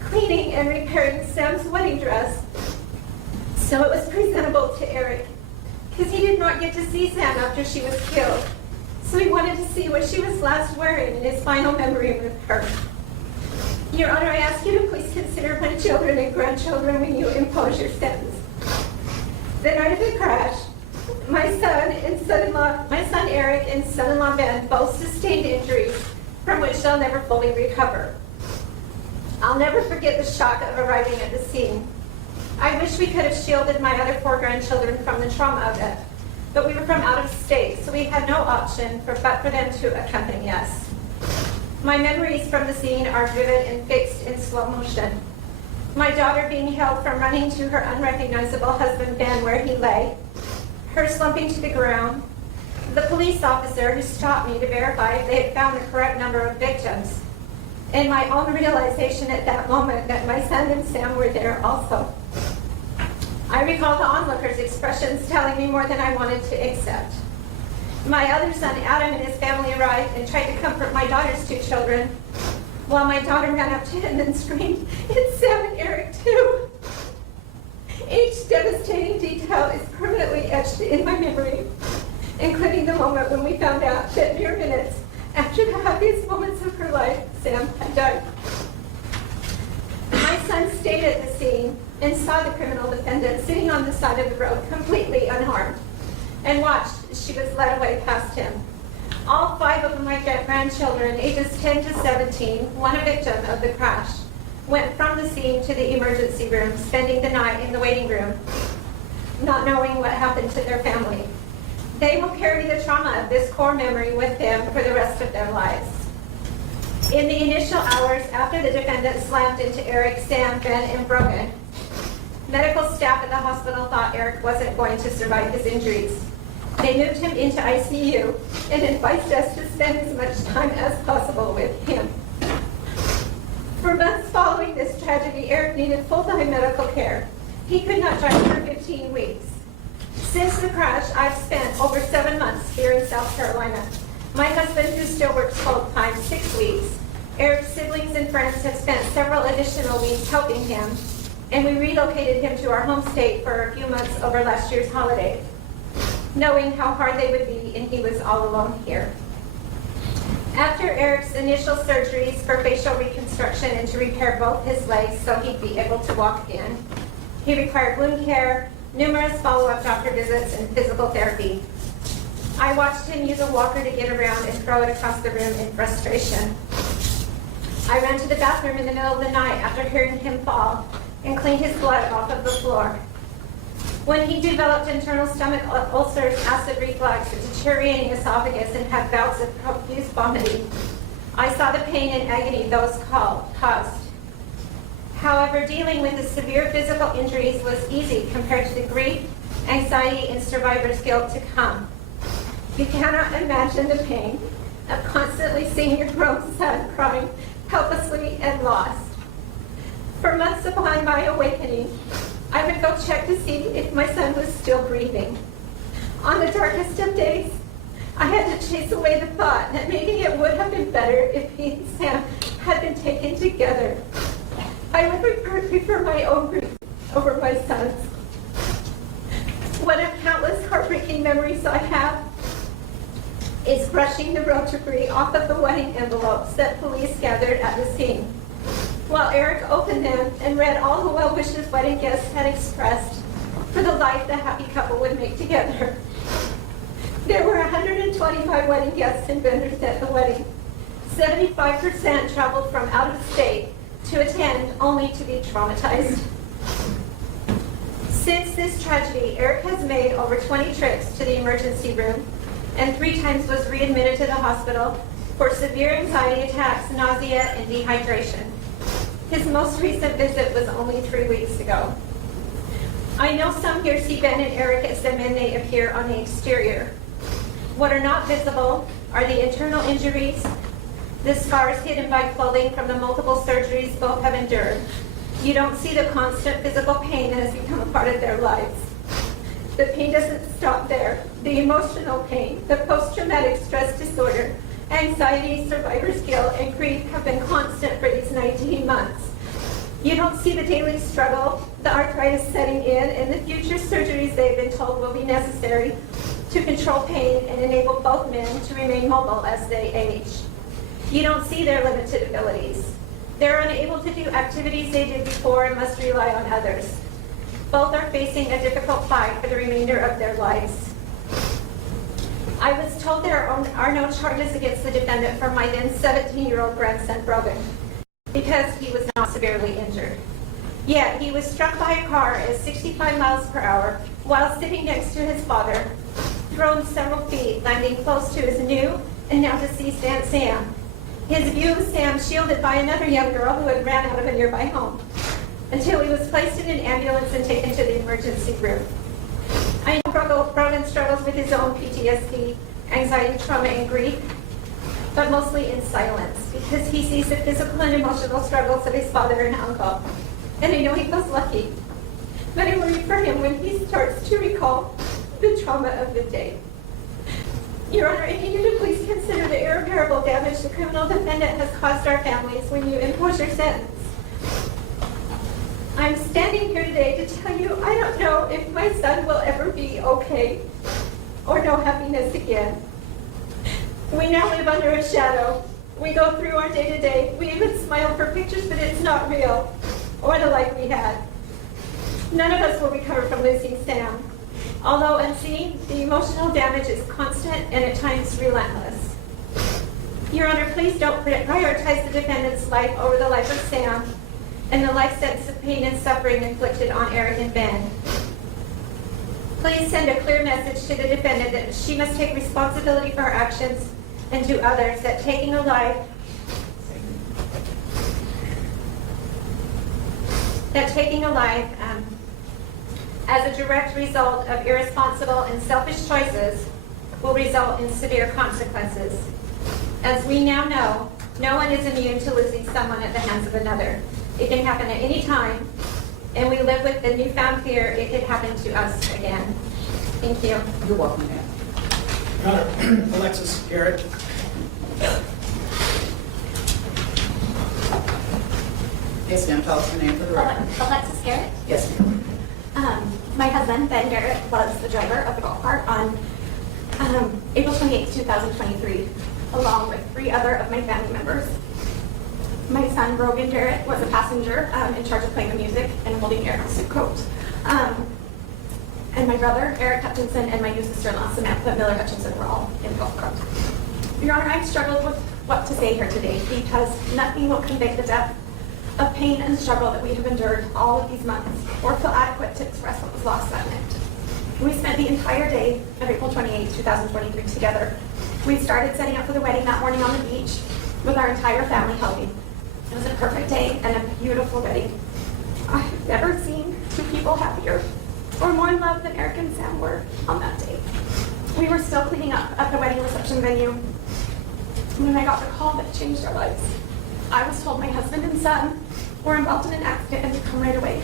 cleaning and repairing Sam's wedding dress so it was presentable to Eric, because he did not get to see Sam after she was killed. So he wanted to see what she was last wearing in his final memory with her. Your Honor, I ask you to please consider my children and grandchildren when you impose your sentence. The night of the crash, my son Eric and son-in-law Ben both sustained injuries from which they'll never fully recover. I'll never forget the shock of arriving at the scene. I wish we could have shielded my other 4 grandchildren from the trauma of it, but we were from out of state, so we had no option but for them to accompany us. My memories from the scene are vivid and fixed in slow motion. My daughter being held from running to her unrecognizable husband Ben where he lay, her slumping to the ground, the police officer who stopped me to verify if they had found the correct number of victims, and my own realization at that moment that my son and Sam were there also. I recall the onlookers' expressions telling me more than I wanted to accept. My other son, Adam, and his family arrived and tried to comfort my daughter's 2 children, while my daughter ran up to him and screamed, "It's Sam and Eric too!" Each devastating detail is permanently etched in my memory, including the moment when we found out that mere minutes after the happiest moments of her life, Sam had died. My son stayed at the scene and saw the criminal defendant sitting on the side of the road completely unharmed, and watched as she was led away past him. All 5 of my grandchildren, ages 10 to 17, one a victim of the crash, went from the scene to the emergency room, spending the night in the waiting room, not knowing what happened to their family. They will carry the trauma of this core memory with them for the rest of their lives. In the initial hours after the defendant slammed into Eric, Sam, Ben, and Brogan, medical staff at the hospital thought Eric wasn't going to survive his injuries. They moved him into ICU and advised us to spend as much time as possible with him. For months following this tragedy, Eric needed full-time medical care. He could not drive for 15 weeks. Since the crash, I've spent over 7 months here in South Carolina. My husband, who still works full-time, 6 weeks. Eric's siblings and friends have spent several additional weeks helping him, and we relocated him to our home state for a few months over last year's holidays, knowing how hard they would be, and he was all alone here. After Eric's initial surgeries for facial reconstruction and to repair both his legs so he'd be able to walk again, he required wound care, numerous follow-up doctor visits, and physical therapy. I watched him use a walker to get around and throw it across the room in frustration. I ran to the bathroom in the middle of the night after hearing him fall and cleaned his blood off of the floor. When he developed internal stomach ulcers, acid reflux, a deteriorating esophagus, and had bouts of profuse vomiting, I saw the pain and agony those caused. However, dealing with the severe physical injuries was easy compared to the grief, anxiety, and survivor's guilt to come. You cannot imagine the pain of constantly seeing your grown son crying helplessly and lost. For months upon my awakening, I would go check to see if my son was still breathing. On the darkest of days, I had to chase away the thought that maybe it would have been better if he and Sam had been taken together. I would prefer my own grief over my son's. One of countless heartbreaking memories I have is brushing the road debris off of the wedding envelopes that police gathered at the scene. While Eric opened them and read all the well wishes wedding guests had expressed, for the life the happy couple would make together. There were 125 wedding guests and vendors at the wedding. 75% traveled from out of state to attend only to be traumatized. Since this tragedy, Eric has made over 20 trips to the emergency room and 3 times was readmitted to the hospital for severe anxiety attacks, nausea, and dehydration. His most recent visit was only 3 weeks ago. I know some here see Ben and Eric as the men they appear on the exterior. What are not visible are the internal injuries, the scars hidden by clothing from the multiple surgeries both have endured. You don't see the constant physical pain that has become a part of their lives. The pain doesn't stop there. The emotional pain, the post-traumatic stress disorder, anxiety, survivor's guilt, and grief have been constant for these 19 months. You don't see the daily struggle, the arthritis setting in, and the future surgeries they've been told will be necessary to control pain and enable both men to remain mobile as they age. You don't see their limited abilities. They're unable to do activities they did before and must rely on others. Both are facing a difficult fight for the remainder of their lives. I was told there are no charges against the defendant for my then 17-year-old grandson, Brogan, because he was not severely injured. Yet he was struck by a car at 65 miles per hour while sitting next to his father, thrown several feet, landing close to his new and now deceased Aunt Sam. His view of Sam shielded by another young girl who had ran out of a nearby home, until he was placed in an ambulance and taken to the emergency room. I know Brogan struggles with his own PTSD, anxiety, trauma, and grief, but mostly in silence, because he sees the physical and emotional struggles of his father and uncle. And I know he feels lucky, but I worry for him when he starts to recall the trauma of the day. Your Honor, I need you to please consider the irreparable damage the criminal defendant has caused our families when you impose your sentence. I'm standing here today to tell you I don't know if my son will ever be okay or know happiness again. We now live under a shadow. We go through our day-to-day. We even smile for pictures, but it's not real or the life we had. None of us will recover from losing Sam. Although unseen, the emotional damage is constant and at times relentless. Your Honor, please don't prioritize the defendant's life over the life of Sam and the life sentence of pain and suffering inflicted on Eric and Ben. Please send a clear message to the defendant that she must take responsibility for her actions and to others that taking a life as a direct result of irresponsible and selfish choices will result in severe consequences. As we now know, no one is immune to losing someone at the hands of another. It can happen at any time, and we live with the newfound fear it could happen to us again. Thank you. You're welcome, ma'am. Your Honor, Alexis Garrett. Yes, ma'am, tell us your name for the record. Alexis Garrett. Yes, ma'am. My husband, Ben Garrett, was the driver of the golf cart on April 28, 2023, along with 3 other of my family members. My son, Brogan Garrett, was a passenger in charge of playing the music and holding Eric's coat. And my brother, Eric Hutchinson, and my new sister-in-law, Samantha Miller Hutchinson, were all in the golf cart. Your Honor, I've struggled with what to say here today because nothing will convey the depth of pain and struggle that we have endured all of these months or feel adequate to express what was lost that night. We spent the entire day of April 28, 2023 together. We started setting up for the wedding that morning on the beach with our entire family helping. It was a perfect day and a beautiful wedding. I've never seen 2 people happier or more in love than Eric and Sam were on that day. We were still cleaning up at the wedding reception venue when I got the call that changed our lives. I was told my husband and son were involved in an accident and to come right away.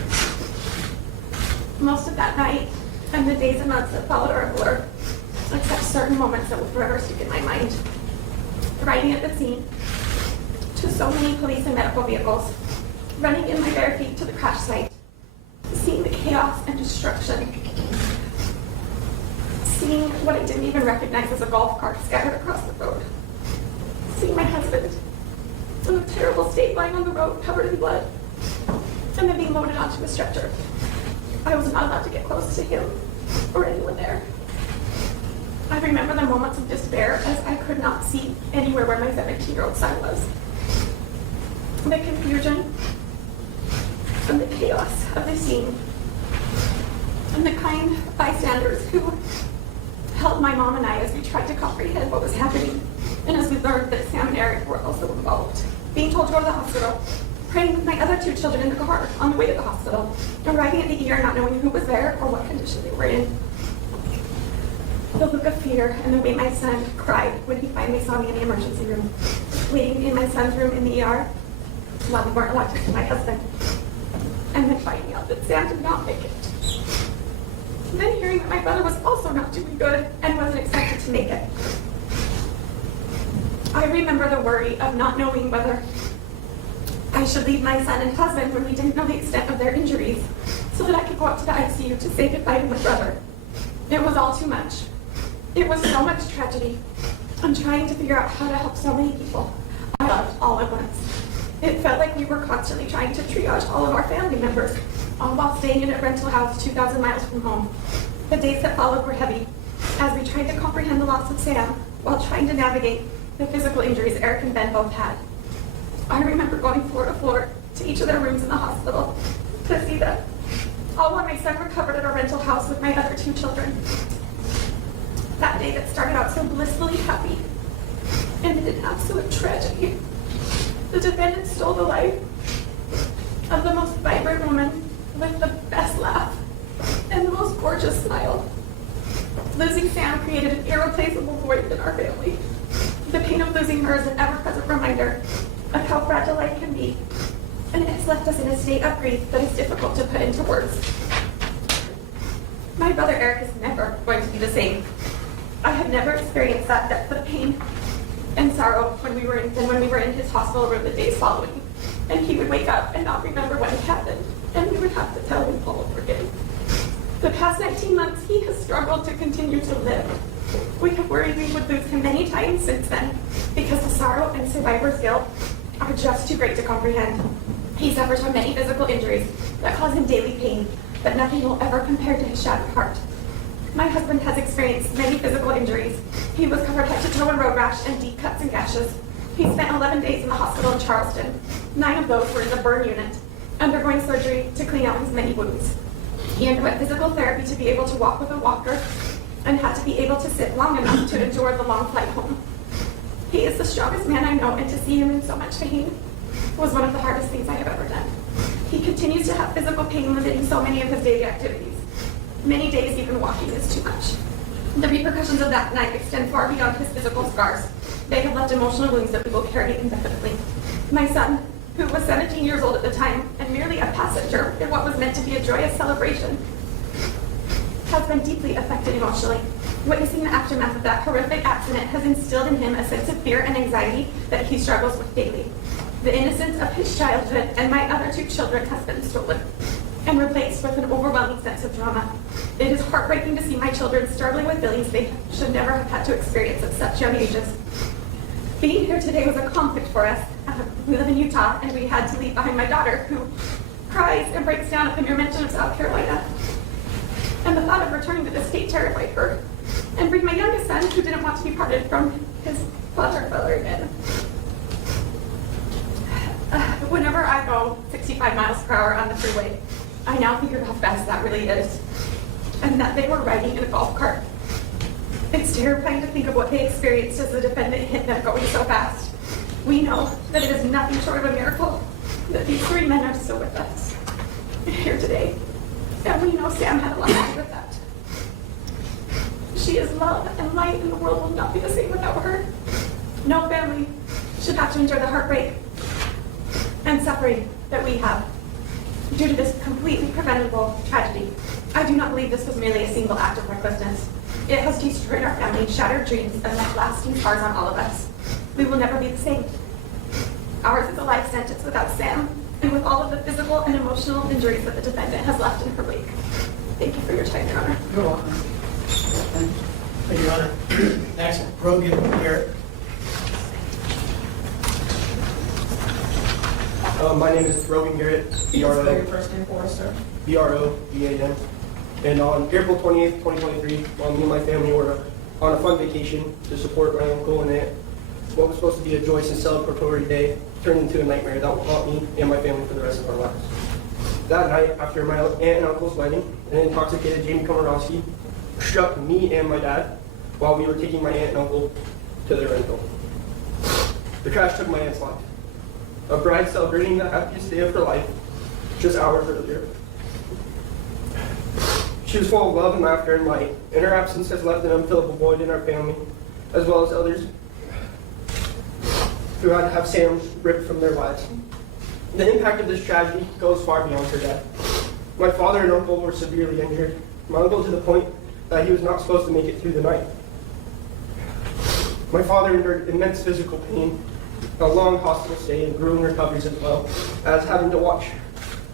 Most of that night and the days and months that followed are a blur, except certain moments that will forever stick in my mind. Arriving at the scene, to so many police and medical vehicles, running in my bare feet to the crash site, seeing the chaos and destruction, seeing what I didn't even recognize as a golf cart scattered across the road, seeing my husband in a terrible state lying on the road covered in blood, and then being loaded onto a stretcher. I was not allowed to get close to him or anyone there. I remember the moments of despair as I could not see anywhere where my 17-year-old son was. The confusion and the chaos of the scene, and the kind bystanders who held my mom and I as we tried to comprehend what was happening, and as we learned that Sam and Eric were also involved. Being told to go to the hospital, praying with my other 2 children in the car on the way to the hospital, arriving at the ER not knowing who was there or what condition they were in. The look of fear and the way my son cried when he finally saw me in the emergency room, waiting in my son's room in the ER while we weren't allowed to see my husband, and then finding out that Sam did not make it. And then hearing that my brother was also not doing good and wasn't expected to make it. I remember the worry of not knowing whether I should leave my son and husband when we didn't know the extent of their injuries so that I could go up to the ICU to say goodbye to my brother. It was all too much. It was so much tragedy. I'm trying to figure out how to help so many people I loved all at once. It felt like we were constantly trying to triage all of our family members, all while staying in a rental house 2,000 miles from home. The days that followed were heavy as we tried to comprehend the loss of Sam while trying to navigate the physical injuries Eric and Ben both had. I remember going floor to floor to each of their rooms in the hospital to see them, all while my son recovered at a rental house with my other 2 children. That day that started out so blissfully happy ended in absolute tragedy. The defendant stole the life of the most vibrant woman with the best laugh and the most gorgeous smile. Losing Sam created an irreplaceable void in our family. The pain of losing her is an ever-present reminder of how fragile life can be, and it has left us in a state of grief that is difficult to put into words. My brother Eric is never going to be the same. I have never experienced that depth of pain and sorrow when we were in his hospital room the days following, and he would wake up and not remember what had happened, and we would have to tell him all over again. The past 19 months, he has struggled to continue to live. We have worried we would lose him many times since then, because the sorrow and survivor's guilt are just too great to comprehend. He suffers from many physical injuries that cause him daily pain, but nothing will ever compare to his shattered heart. My husband has experienced many physical injuries. He was covered head to toe in road rash and deep cuts and gashes. He spent 11 days in the hospital in Charleston. 9 of those were in the burn unit, undergoing surgery to clean out his many wounds. He underwent physical therapy to be able to walk with a walker and had to be able to sit long enough to endure the long flight home. He is the strongest man I know, and to see him in so much pain was one of the hardest things I have ever done. He continues to have physical pain limiting so many of his daily activities. Many days even walking is too much. The repercussions of that night extend far beyond his physical scars. They have left emotional wounds that we will carry indefinitely. My son, who was 17 years old at the time and merely a passenger in what was meant to be a joyous celebration, has been deeply affected emotionally. Witnessing the aftermath of that horrific accident has instilled in him a sense of fear and anxiety that he struggles with daily. The innocence of his childhood and my other 2 children has been stolen and replaced with an overwhelming sense of drama. It is heartbreaking to see my children struggling with feelings they should never have had to experience at such young ages. Being here today was a conflict for us. We live in Utah, and we had to leave behind my daughter, who cries and breaks down at the mere mention of South Carolina. And the thought of returning to the state terrified her. And bring my youngest son, who didn't want to be parted from his father again. Whenever I go 65 miles per hour on the freeway, I now figure how fast that really is, and that they were riding in a golf cart. It's terrifying to think of what they experienced as the defendant hit them going so fast. We know that it is nothing short of a miracle that these 3 men are still with us here today, and we know Sam had a lot to do with that. She is love and light, and the world will not be the same without her. No family should have to endure the heartbreak and suffering that we have due to this completely preventable tragedy. I do not believe this was merely a single act of recklessness. It has destroyed our family, shattered dreams, and left lasting scars on all of us. We will never be the same. Ours is a life sentence without Sam, and with all of the physical and emotional injuries that the defendant has left in her wake. Thank you for your time, Your Honor. You're welcome. Thank you, Your Honor. Next, Brogan, Eric. My name is Rogan Garrett, Spell your first name for us, sir. B-R-O-V-A-N. And on April 28th, 2023, while me and my family were on a fun vacation to support my uncle and aunt, what was supposed to be a joyous and celebratory day turned into a nightmare that will haunt me and my family for the rest of our lives. That night, after my aunt and uncle's wedding, an intoxicated Lee Komoroski struck me and my dad while we were taking my aunt and uncle to their rental. The crash took my aunt's life. A bride celebrating the happiest day of her life just hours earlier. She was full of love and laughter and light, and her absence has left an unfillable void in our family, as well as others who had to have Sam ripped from their lives. The impact of this tragedy goes far beyond her death. My father and uncle were severely injured, my uncle to the point that he was not supposed to make it through the night. My father endured immense physical pain, a long hospital stay, and grueling recoveries, as well as having to watch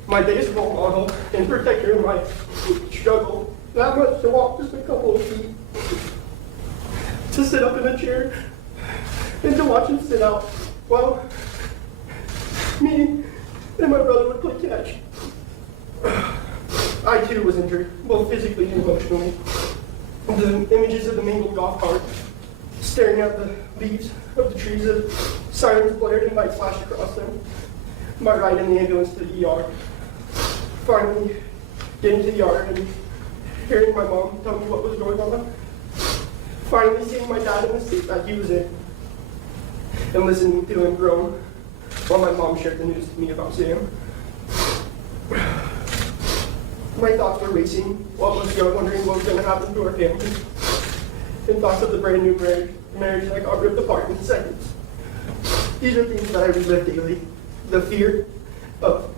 my biggest role model and protector in life struggle that much to walk just a couple of feet, to sit up in a chair, and to watch him sit out while me and my brother would play catch. I too was injured, both physically and emotionally. The images of the mangled golf cart, staring at the leaves of the trees as sirens blared and lights flashed across them. My ride in the ambulance to the ER. Finally getting to the yard and hearing my mom tell me what was going on. Finally seeing my dad in the state that he was in. And listening to him groan while my mom shared the news to me about Sam. My thoughts were racing while I was young, wondering what was going to happen to our family. And thoughts of the brand new marriage that got ripped apart in seconds. These are things that I relive daily. The fear of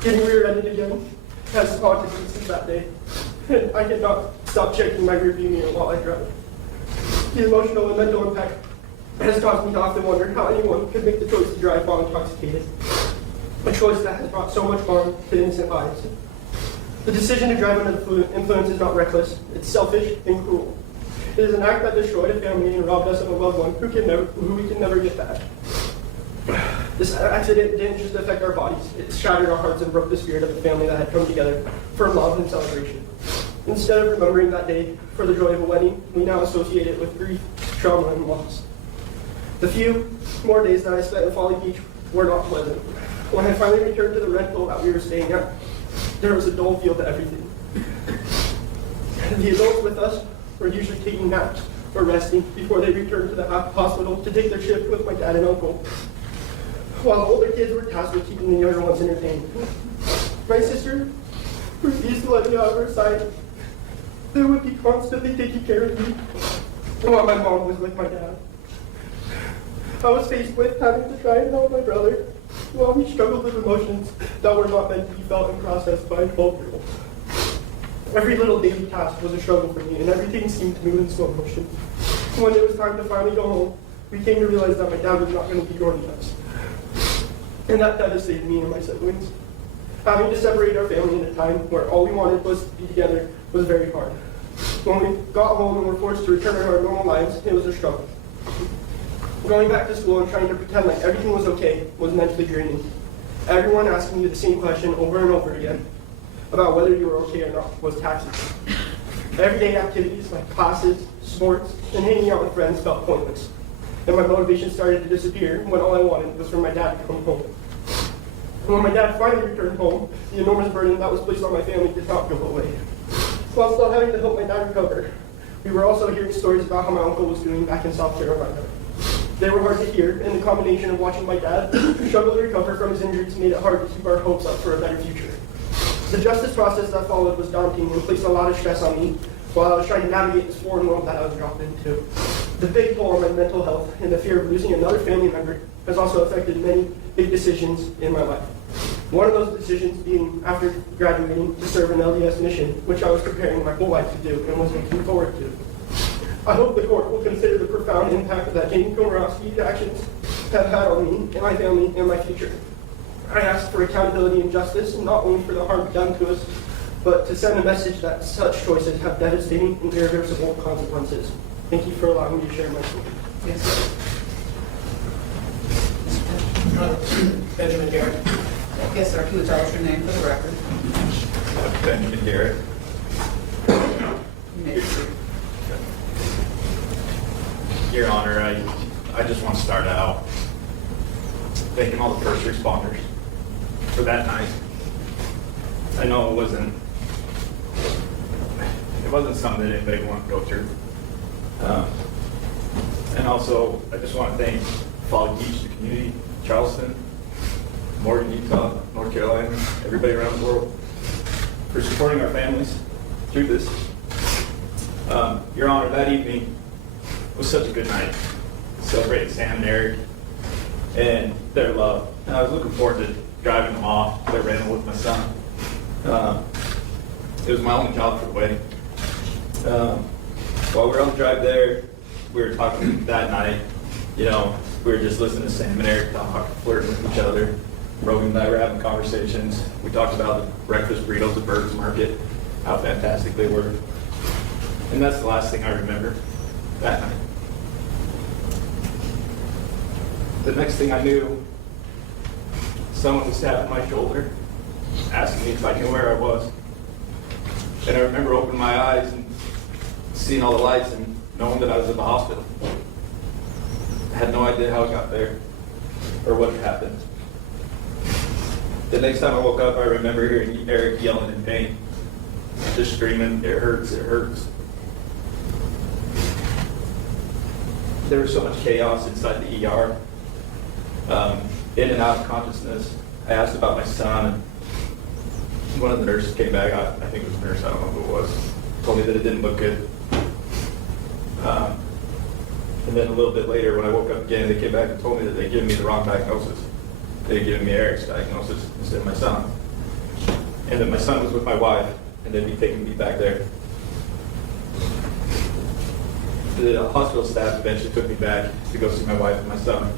getting rear-ended again has haunted me since that day. And I cannot stop checking my rearview mirror while I drive. The emotional and mental impact has caused me to often wonder how anyone could make the choice to drive while intoxicated. A choice that has brought so much harm to innocent lives. The decision to drive under the influence is not reckless, it's selfish and cruel. It is an act that destroyed a family and robbed us of a loved one who we can never get back. This accident didn't just affect our bodies, it shattered our hearts and broke the spirit of the family that had come together for love and celebration. Instead of remembering that day for the joy of a wedding, we now associate it with grief, trauma, and loss. The few more days that I spent in Folly Beach were not pleasant. When I finally returned to the rental that we were staying at, there was a dull feel to everything. The adults with us were usually taking naps or resting before they returned to the hospital to take their shift with my dad and uncle, while the older kids were tasked with keeping the younger ones entertained. My sister refused to let me out of her sight. They would be constantly taking care of me while my mom was with my dad. I was faced with having to try and help my brother while he struggled with emotions that were not meant to be felt and processed by a 12-year-old. Every little daily task was a struggle for me, and everything seemed to move in slow motion. When it was time to finally go home, we came to realize that my dad was not going to be joining us. And that devastated me and my siblings. Having to separate our family in a time where all we wanted was to be together was very hard. When we got home and were forced to return to our normal lives, it was a struggle. Going back to school and trying to pretend like everything was okay was mentally draining. Everyone asking you the same question over and over again about whether you were okay or not was taxing. Everyday activities like classes, sports, and hanging out with friends felt pointless. And my motivation started to disappear when all I wanted was for my dad to come home. And when my dad finally returned home, the enormous burden that was placed on my family did not go away. While still having to help my dad recover, we were also hearing stories about how my uncle was doing back in South Carolina. They were hard to hear, and the combination of watching my dad struggle to recover from his injuries made it hard to keep our hopes up for a better future. The justice process that followed was daunting and placed a lot of stress on me while I was trying to navigate this foreign world that I was dropped into. The big toll on my mental health and the fear of losing another family member has also affected many big decisions in my life. One of those decisions being after graduating to serve an LDS mission, which I was preparing my whole life to do and was looking forward to. I hope the court will consider the profound impact that Lee Komoroski's actions have had on me and my family and my future. I ask for accountability and justice, not only for the harm done to us, but to send a message that such choices have devastating and irreversible consequences. Thank you for allowing me to share my story. Yes. Benjamin Garrett. Yes, sir, if you would tell us your name for the record. Benjamin Garrett. You may proceed. Your Honor, I just want to start out thanking all the first responders for that night. I know it wasn't something that anybody wanted to go through. And also, I just want to thank Folly Beach, the community, Charleston, Morgan, Utah, North Carolina, everybody around the world for supporting our families through this. Your Honor, that evening was such a good night, celebrating Sam and Eric and their love. And I was looking forward to driving them off their rental with my son. It was my only job for the wedding. While we were on the drive there, we were talking that night. You know, we were just listening to Sam and Eric talk, flirting with each other. Rogan and I were having conversations. We talked about the breakfast burritos at Burt's Market, how fantastic they were. And that's the last thing I remember that night. The next thing I knew, someone was tapping my shoulder, asking me if I knew where I was. And I remember opening my eyes and seeing all the lights and knowing that I was at the hospital. I had no idea how I got there or what had happened. The next time I woke up, I remember hearing Eric yelling in pain, just screaming, "It hurts, it hurts." There was so much chaos inside the ER, in and out of consciousness. I asked about my son, and one of the nurses came back, I think it was a nurse, I don't know who it was, told me that it didn't look good. And then a little bit later, when I woke up again, they came back and told me that they'd given me the wrong diagnosis. They had given me Eric's diagnosis instead of my son. And that my son was with my wife, and they'd be taking me back there. The hospital staff eventually took me back to go see my wife and my son.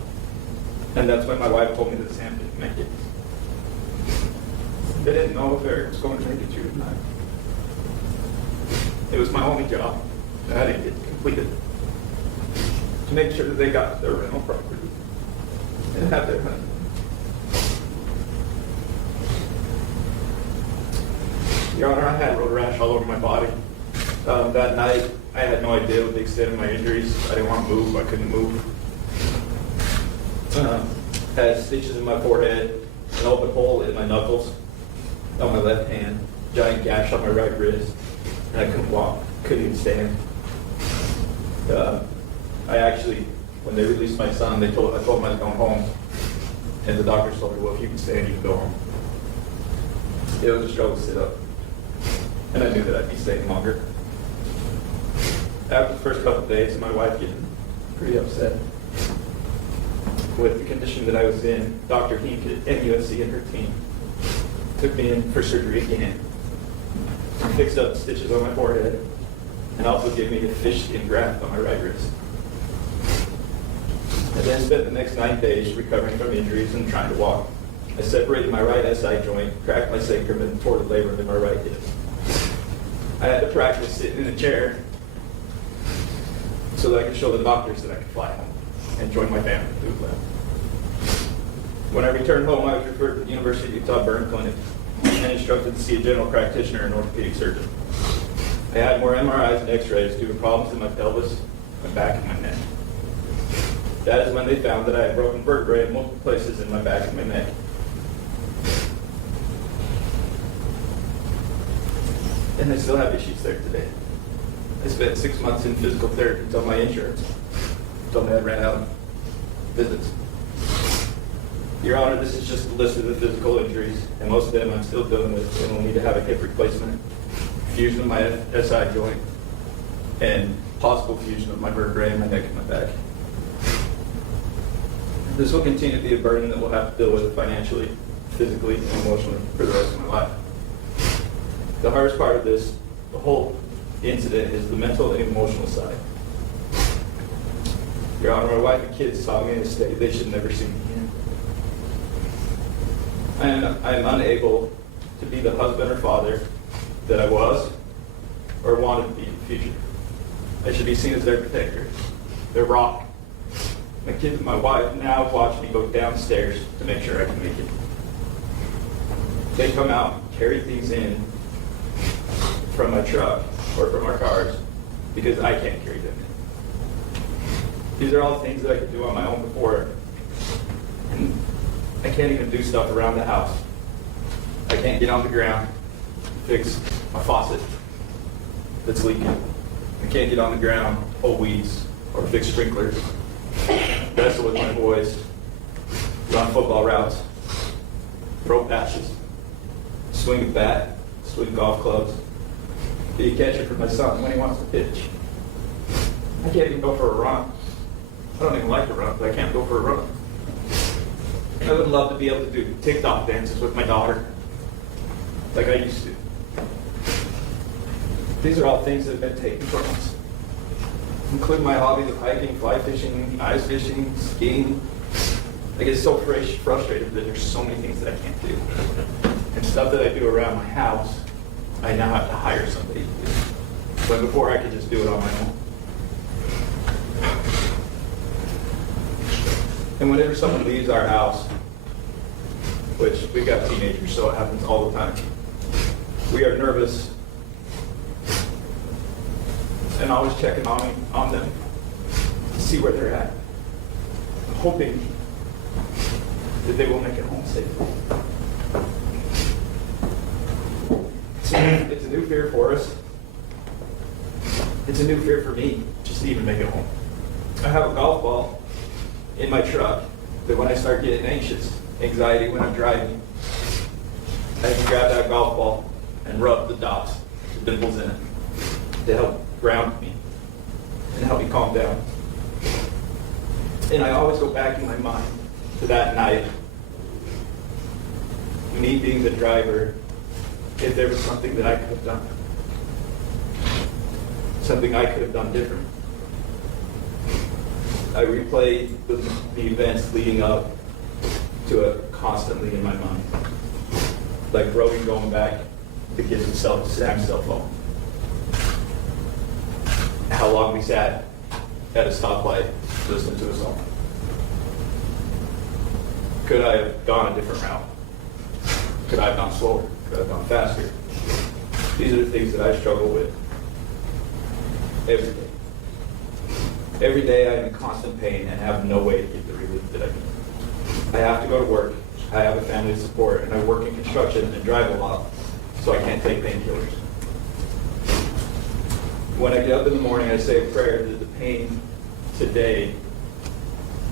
And that's when my wife told me that Sam didn't make it. They didn't know if Eric was going to make it through tonight. It was my only job that I had to get completed, to make sure that they got their rental property and have their honeymoon. Your Honor, I had road rash all over my body. That night, I had no idea what the extent of my injuries. I didn't want to move. I couldn't move. I had stitches in my forehead, an open hole in my knuckles on my left hand, giant gash on my right wrist, and I couldn't walk, couldn't even stand. I actually, when they released my son, I told him I was going home, and the doctors told me, well, if you can stand, you can go home. It was a struggle to sit up, and I knew that I'd be staying longer. After the first couple of days, my wife getting pretty upset with the condition that I was in. Dr. Hink at NUSC and her team took me in for surgery again, fixed up the stitches on my forehead, and also gave me a fish skin graft on my right wrist. I then spent the next 9 days recovering from injuries and trying to walk. I separated my right SI joint, cracked my sacrum, and tore the labrum in my right hip. I had to practice sitting in a chair so that I could show the doctors that I could fly home and join my family in Cleveland. When I returned home, I was referred to the University of Utah Burn Clinic and instructed to see a general practitioner and orthopedic surgeon. I had more MRIs and x-rays due to problems in my pelvis, my back, and my neck. That is when they found that I had broken vertebrae in multiple places in my back and my neck. And I still have issues there today. I spent 6 months in physical therapy until my insurance told me I ran out of visits. Your Honor, this is just a list of the physical injuries, and most of them I'm still dealing with and will need to have a hip replacement, fusion of my SI joint, and possible fusion of my vertebrae in my neck and my back. This will continue to be a burden that we'll have to deal with financially, physically, and emotionally for the rest of my life. The hardest part of this, the whole incident, is the mental and emotional side. Your Honor, my wife and kids saw me in a state they should never see me in. I am unable to be the husband or father that I was or wanted to be in the future. I should be seen as their protector, their rock. My kids and my wife now watch me go downstairs to make sure I can make it. They come out, carry things in from my truck or from our cars because I can't carry them in. These are all things that I could do on my own before. And I can't even do stuff around the house. I can't get on the ground, fix my faucet that's leaking. I can't get on the ground, pull weeds, or fix sprinklers. Wrestle with my boys, run football routes, throw passes, swing a bat, swing golf clubs, be a catcher for my son when he wants to pitch. I can't even go for a run. I don't even like to run, but I can't go for a run. I would love to be able to do TikTok dances with my daughter, like I used to. These are all things that have been taken from us, including my hobbies of hiking, fly fishing, ice fishing, skiing. I get so frustrated that there's so many things that I can't do. And stuff that I do around my house, I now have to hire somebody to do. But before I could just do it on my own. And whenever someone leaves our house, which we've got teenagers, so it happens all the time, we are nervous and always checking on them to see where they're at, hoping that they will make it home safely. It's a new fear for us. It's a new fear for me, just to even make it home. I have a golf ball in my truck that when I start getting anxiety when I'm driving, I can grab that golf ball and rub the dots, the dimples in it, to help ground me and help me calm down. And I always go back in my mind to that night, me being the driver, if there was something that I could have done, something I could have done different. I replay the events leading up to it constantly in my mind. Like Rogan going back to get Sam's cell phone. How long we sat at a stoplight listening to a song. Could I have gone a different route? Could I have gone slower? Could I have gone faster? These are the things that I struggle with every day. Every day I'm in constant pain and have no way to get the relief that I need. I have to go to work. I have a family to support, and I work in construction and drive a lot, so I can't take painkillers. When I get up in the morning, I say a prayer that the pain today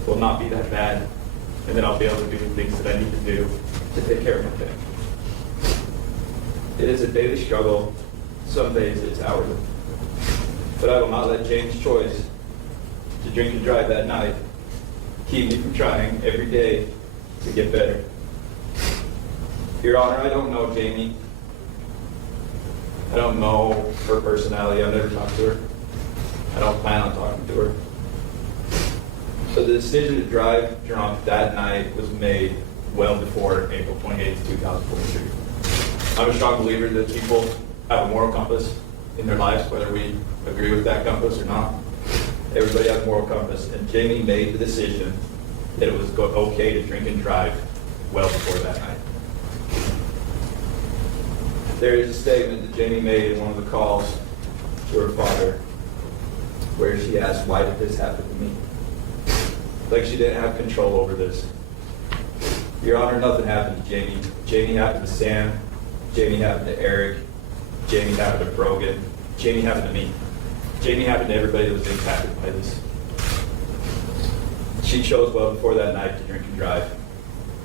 will not be that bad, and then I'll be able to do the things that I need to do to take care of my family. It is a daily struggle. Some days it's hourly. But I will not let James' choice to drink and drive that night keep me from trying every day to get better. Your Honor, I don't know Jamie. I don't know her personality. I've never talked to her. I don't plan on talking to her. So the decision to drive drunk that night was made well before April 28, 2023. I'm a strong believer that people have a moral compass in their lives, whether we agree with that compass or not. Everybody has a moral compass, and Jamie made the decision that it was okay to drink and drive well before that night. There is a statement that Jamie made in one of the calls to her father where she asked, "Why did this happen to me?" Like she didn't have control over this. Your Honor, nothing happened to Jamie. Jamie happened to Sam. Jamie happened to Eric. Jamie happened to Brogan. Jamie happened to me. Jamie happened to everybody that was impacted by this. She chose well before that night to drink and drive,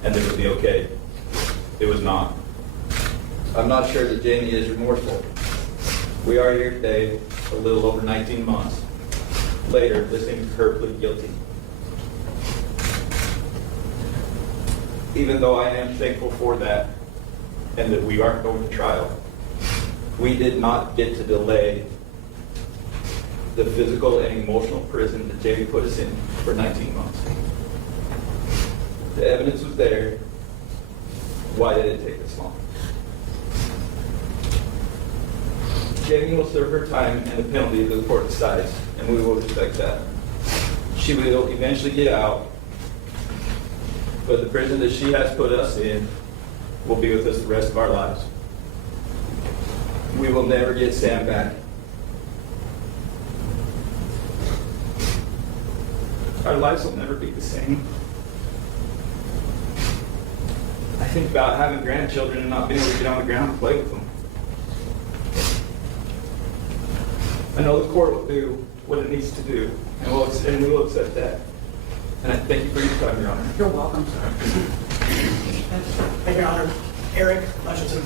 and it would be okay. It was not. I'm not sure that Jamie is remorseful. We are here today, a little over 19 months later, listening to her plead guilty. Even though I am thankful for that, and that we aren't going to trial, we did not get to delay the physical and emotional prison that Jamie put us in for 19 months. The evidence was there. Why did it take this long? Jamie will serve her time and the penalty that the court decides, and we will respect that. She will eventually get out, but the prison that she has put us in will be with us the rest of our lives. We will never get Sam back. Our lives will never be the same. I think about having grandchildren and not being able to get on the ground and play with them. I know the court will do what it needs to do, and we will accept that. And I thank you for your time, Your Honor. You're welcome, sir. Thank you, Your Honor. Eric Hutchinson.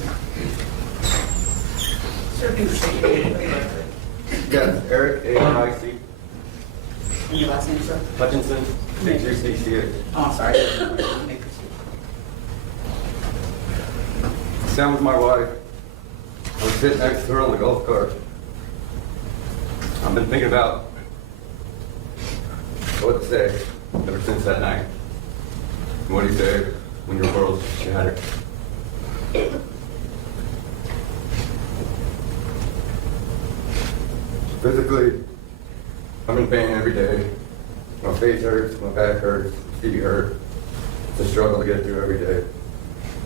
Sir, can you state your name for the record? Yes, Eric, A-R-I-C, And your last name, sir? Hutchinson, H-U-C-C-H. Oh, I'm sorry. Make this- Sam was my wife. I was sitting next to her on the golf cart. I've been thinking about what to say ever since that night. What do you say when your world's shattered? Physically, I'm in pain every day. My face hurts, my back hurts, my feet hurt. It's a struggle to get through every day.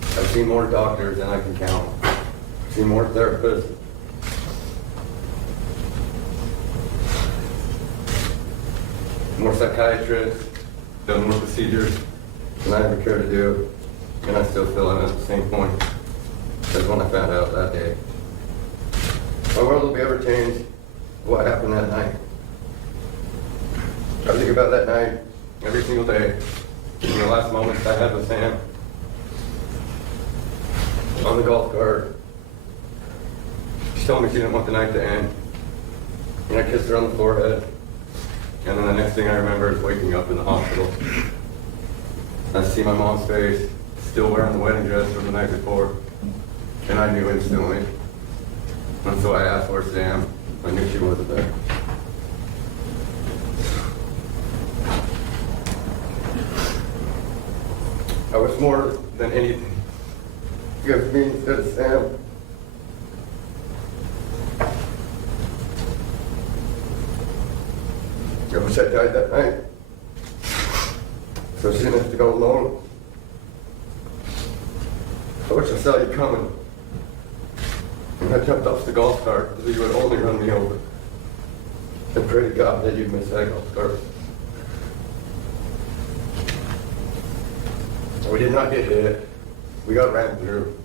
I've seen more doctors than I can count. I've seen more therapists. More psychiatrists, done more procedures than I ever care to do, and I still feel I'm at the same point as when I found out that day. My world will be ever changed what happened that night. I think about that night every single day. In the last moments I had with Sam on the golf cart. She told me she didn't want the night to end. And I kissed her on the forehead. And then the next thing I remember is waking up in the hospital. I see my mom's face, still wearing the wedding dress from the night before. And I knew instantly. And so I asked for Sam. I knew she wasn't there. I wish more than anything you have me instead of Sam. I wish I died that night, so she didn't have to go alone. I wish I saw you coming, and I jumped off the golf cart because you would only run me over, and pray to God that you'd miss that golf cart. We did not get hit. We got ran through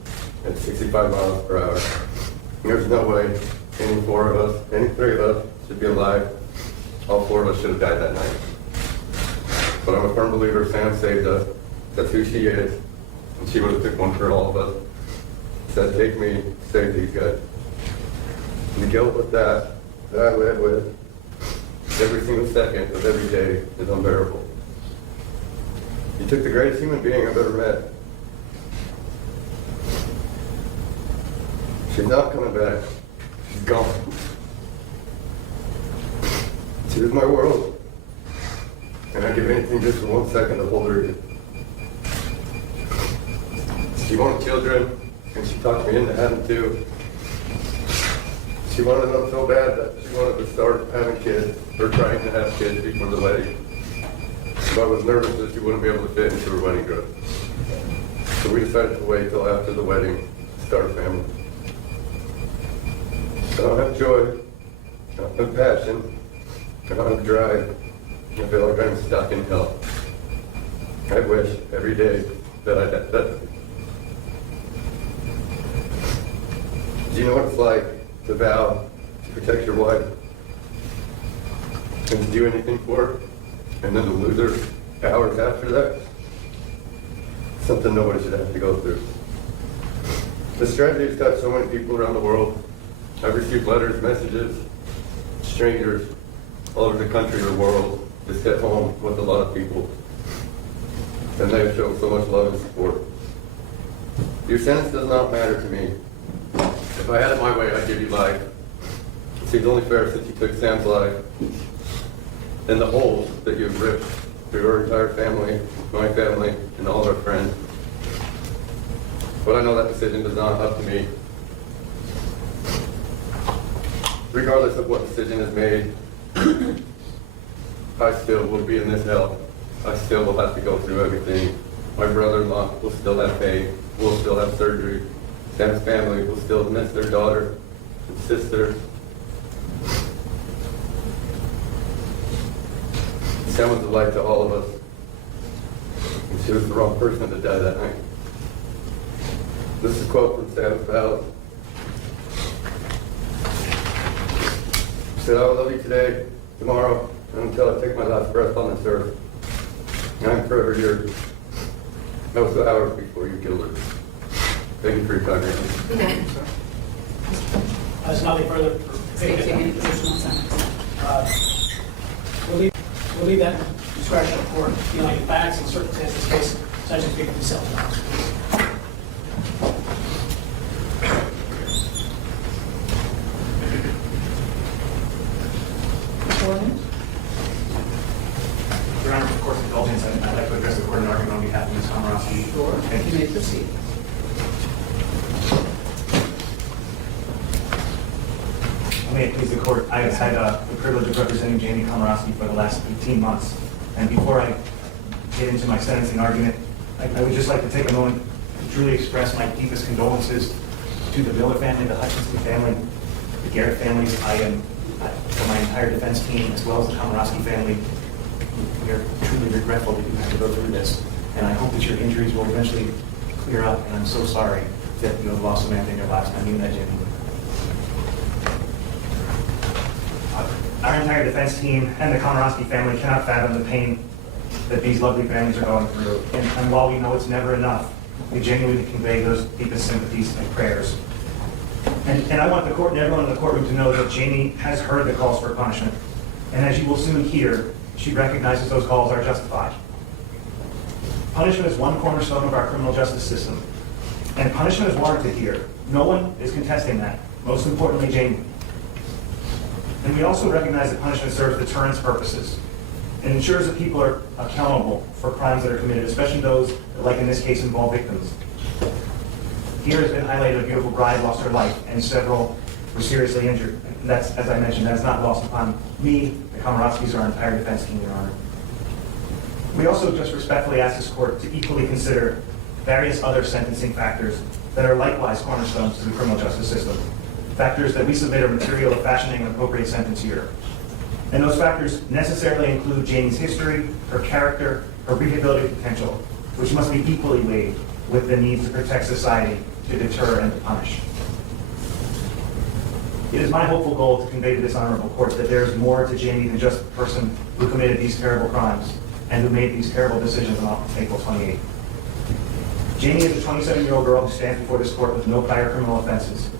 at 65 miles per hour. There's no way any four of us, any three of us should be alive. All four of us should have died that night. But I'm a firm believer Sam saved us. That's who she is. And she would have took one for all of us. Said, take me, save these guys. And the guilt with that I live with every single second of every day is unbearable. You took the greatest human being I've ever met. She's not coming back. She's gone. She was my world. And I'd give anything just for 1 second to hold her again. She wanted children, and she talked me into having two. She wanted them so bad that she wanted to start having kids, or trying to have kids before the wedding. But I was nervous that she wouldn't be able to fit into her wedding dress. So we decided to wait till after the wedding to start a family. I don't have joy, I don't have passion, I don't have drive. I feel like I'm stuck in hell. I wish every day that I had that. Do you know what it's like to vow to protect your wife and to do anything for her, and then to lose her hours after that? Something nobody should have to go through. This tragedy has touched so many people around the world. I've received letters, messages, strangers all over the country or world just hit home with a lot of people. And they have shown so much love and support. Your sentence does not matter to me. If I had it my way, I'd give you life. It seems only fair since you took Sam's life and the holes that you've ripped through our entire family, my family, and all of our friends. But I know that decision is not up to me. Regardless of what decision is made, I still will be in this hell. I still will have to go through everything My brother-in-law will still have pain, will still have surgery. Sam's family will still miss their daughter and sister. Sam was a light to all of us. And she was the wrong person to die that night. This is a quote from Sam's ballad. She said, I will love you today, tomorrow, and until I take my last breath on this earth. And I'm forever yours. That was the hours before you killed her. Thank you for your time, Randy. There's nothing further. State your name and position on sentence. We'll leave that discretion of court, dealing with facts and circumstances of this case, such as speaking for themselves. Your Honor, of course, indulgence, I'd like to address the court in argument on behalf of Ms. Komoroski. Sure, Thank you may proceed. May it please the court, I have had the privilege of representing Jamie Komoroski for the last 18 months. And before I get into my sentencing argument, I would just like to take a moment to truly express my deepest condolences to the Miller family, the Hutchinson family, the Garrett families. I am, for my entire defense team, as well as the Komoroski family, we are truly regretful that you have to go through this. And I hope that your injuries will eventually clear up. And I'm so sorry that you have lost Samantha in your lives. And I mean that genuinely. Our entire defense team and the Komoroski family cannot fathom the pain that these lovely families are going through. And while we know it's never enough, we genuinely convey those deepest sympathies and prayers. And I want the court and everyone in the courtroom to know that Jamie has heard the calls for punishment. And as you will soon hear, she recognizes those calls are justified. Punishment is one cornerstone of our criminal justice system. And punishment is warranted here. No one is contesting that. Most importantly, Jamie. And we also recognize that punishment serves deterrence purposes. It ensures that people are accountable for crimes that are committed, especially those that, like in this case, involve victims. Here has been highlighted a beautiful bride lost her life, and several were seriously injured. And that's, as I mentioned, that's not lost upon me, the Komoroskis, or our entire defense team, Your Honor. We also just respectfully ask this court to equally consider various other sentencing factors that are likewise cornerstones to the criminal justice system. Factors that we submit are material of fashioning an appropriate sentence here. And those factors necessarily include Jamie's history, her character, her rehabilitative potential, which must be equally weighed with the need to protect society, to deter and to punish. It is my hopeful goal to convey to this honorable court that there is more to Jamie than just the person who committed these terrible crimes and who made these terrible decisions on April 28th. Jamie is a 27-year-old girl who stands before this court with no prior criminal offenses.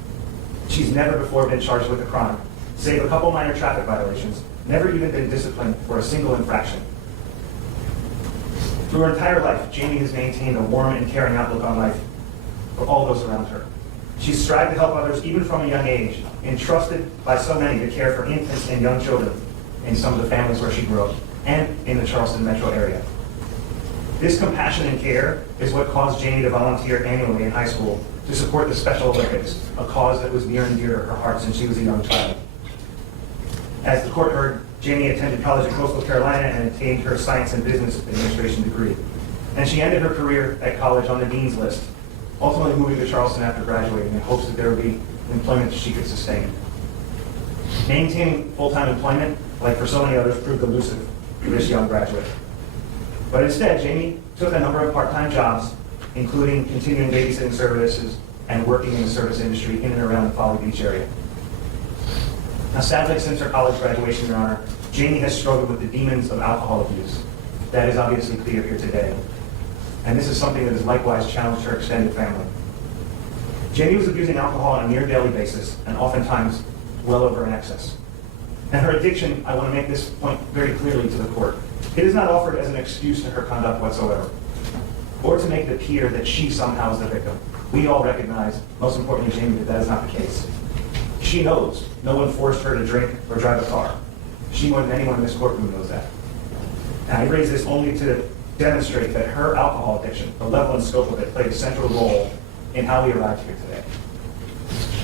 She's never before been charged with a crime, save a couple minor traffic violations, never even been disciplined for a single infraction. Through her entire life, Jamie has maintained a warm and caring outlook on life for all those around her. She's strived to help others even from a young age, entrusted by so many to care for infants and young children in some of the families where she grew up, and in the Charleston metro area. This compassion and care is what caused Jamie to volunteer annually in high school to support the Special Olympics, a cause that was near and dear to her heart since she was a young child. As the court heard, Jamie attended college in Coastal Carolina and obtained her Science and Business Administration degree. And she ended her career at college on the dean's list, ultimately moving to Charleston after graduating in hopes that there would be employment she could sustain. Maintaining full-time employment, like for so many others, proved elusive for this young graduate. But instead, Jamie took a number of part-time jobs, including continuing babysitting services and working in the service industry in and around the Folly Beach area. Now, sadly, since her college graduation, Your Honor, Jamie has struggled with the demons of alcohol abuse. That is obviously clear here today. And this is something that has likewise challenged her extended family. Jamie was abusing alcohol on a near daily basis, and oftentimes well over in excess. And her addiction, I want to make this point very clearly to the court. It is not offered as an excuse to her conduct whatsoever, or to make it appear that she somehow is the victim. We all recognize, most importantly, Jamie, that that is not the case. She knows no one forced her to drink or drive a car. She, more than anyone in this courtroom, knows that. And I raise this only to demonstrate that her alcohol addiction, the level and scope of it, played a central role in how we arrived here today.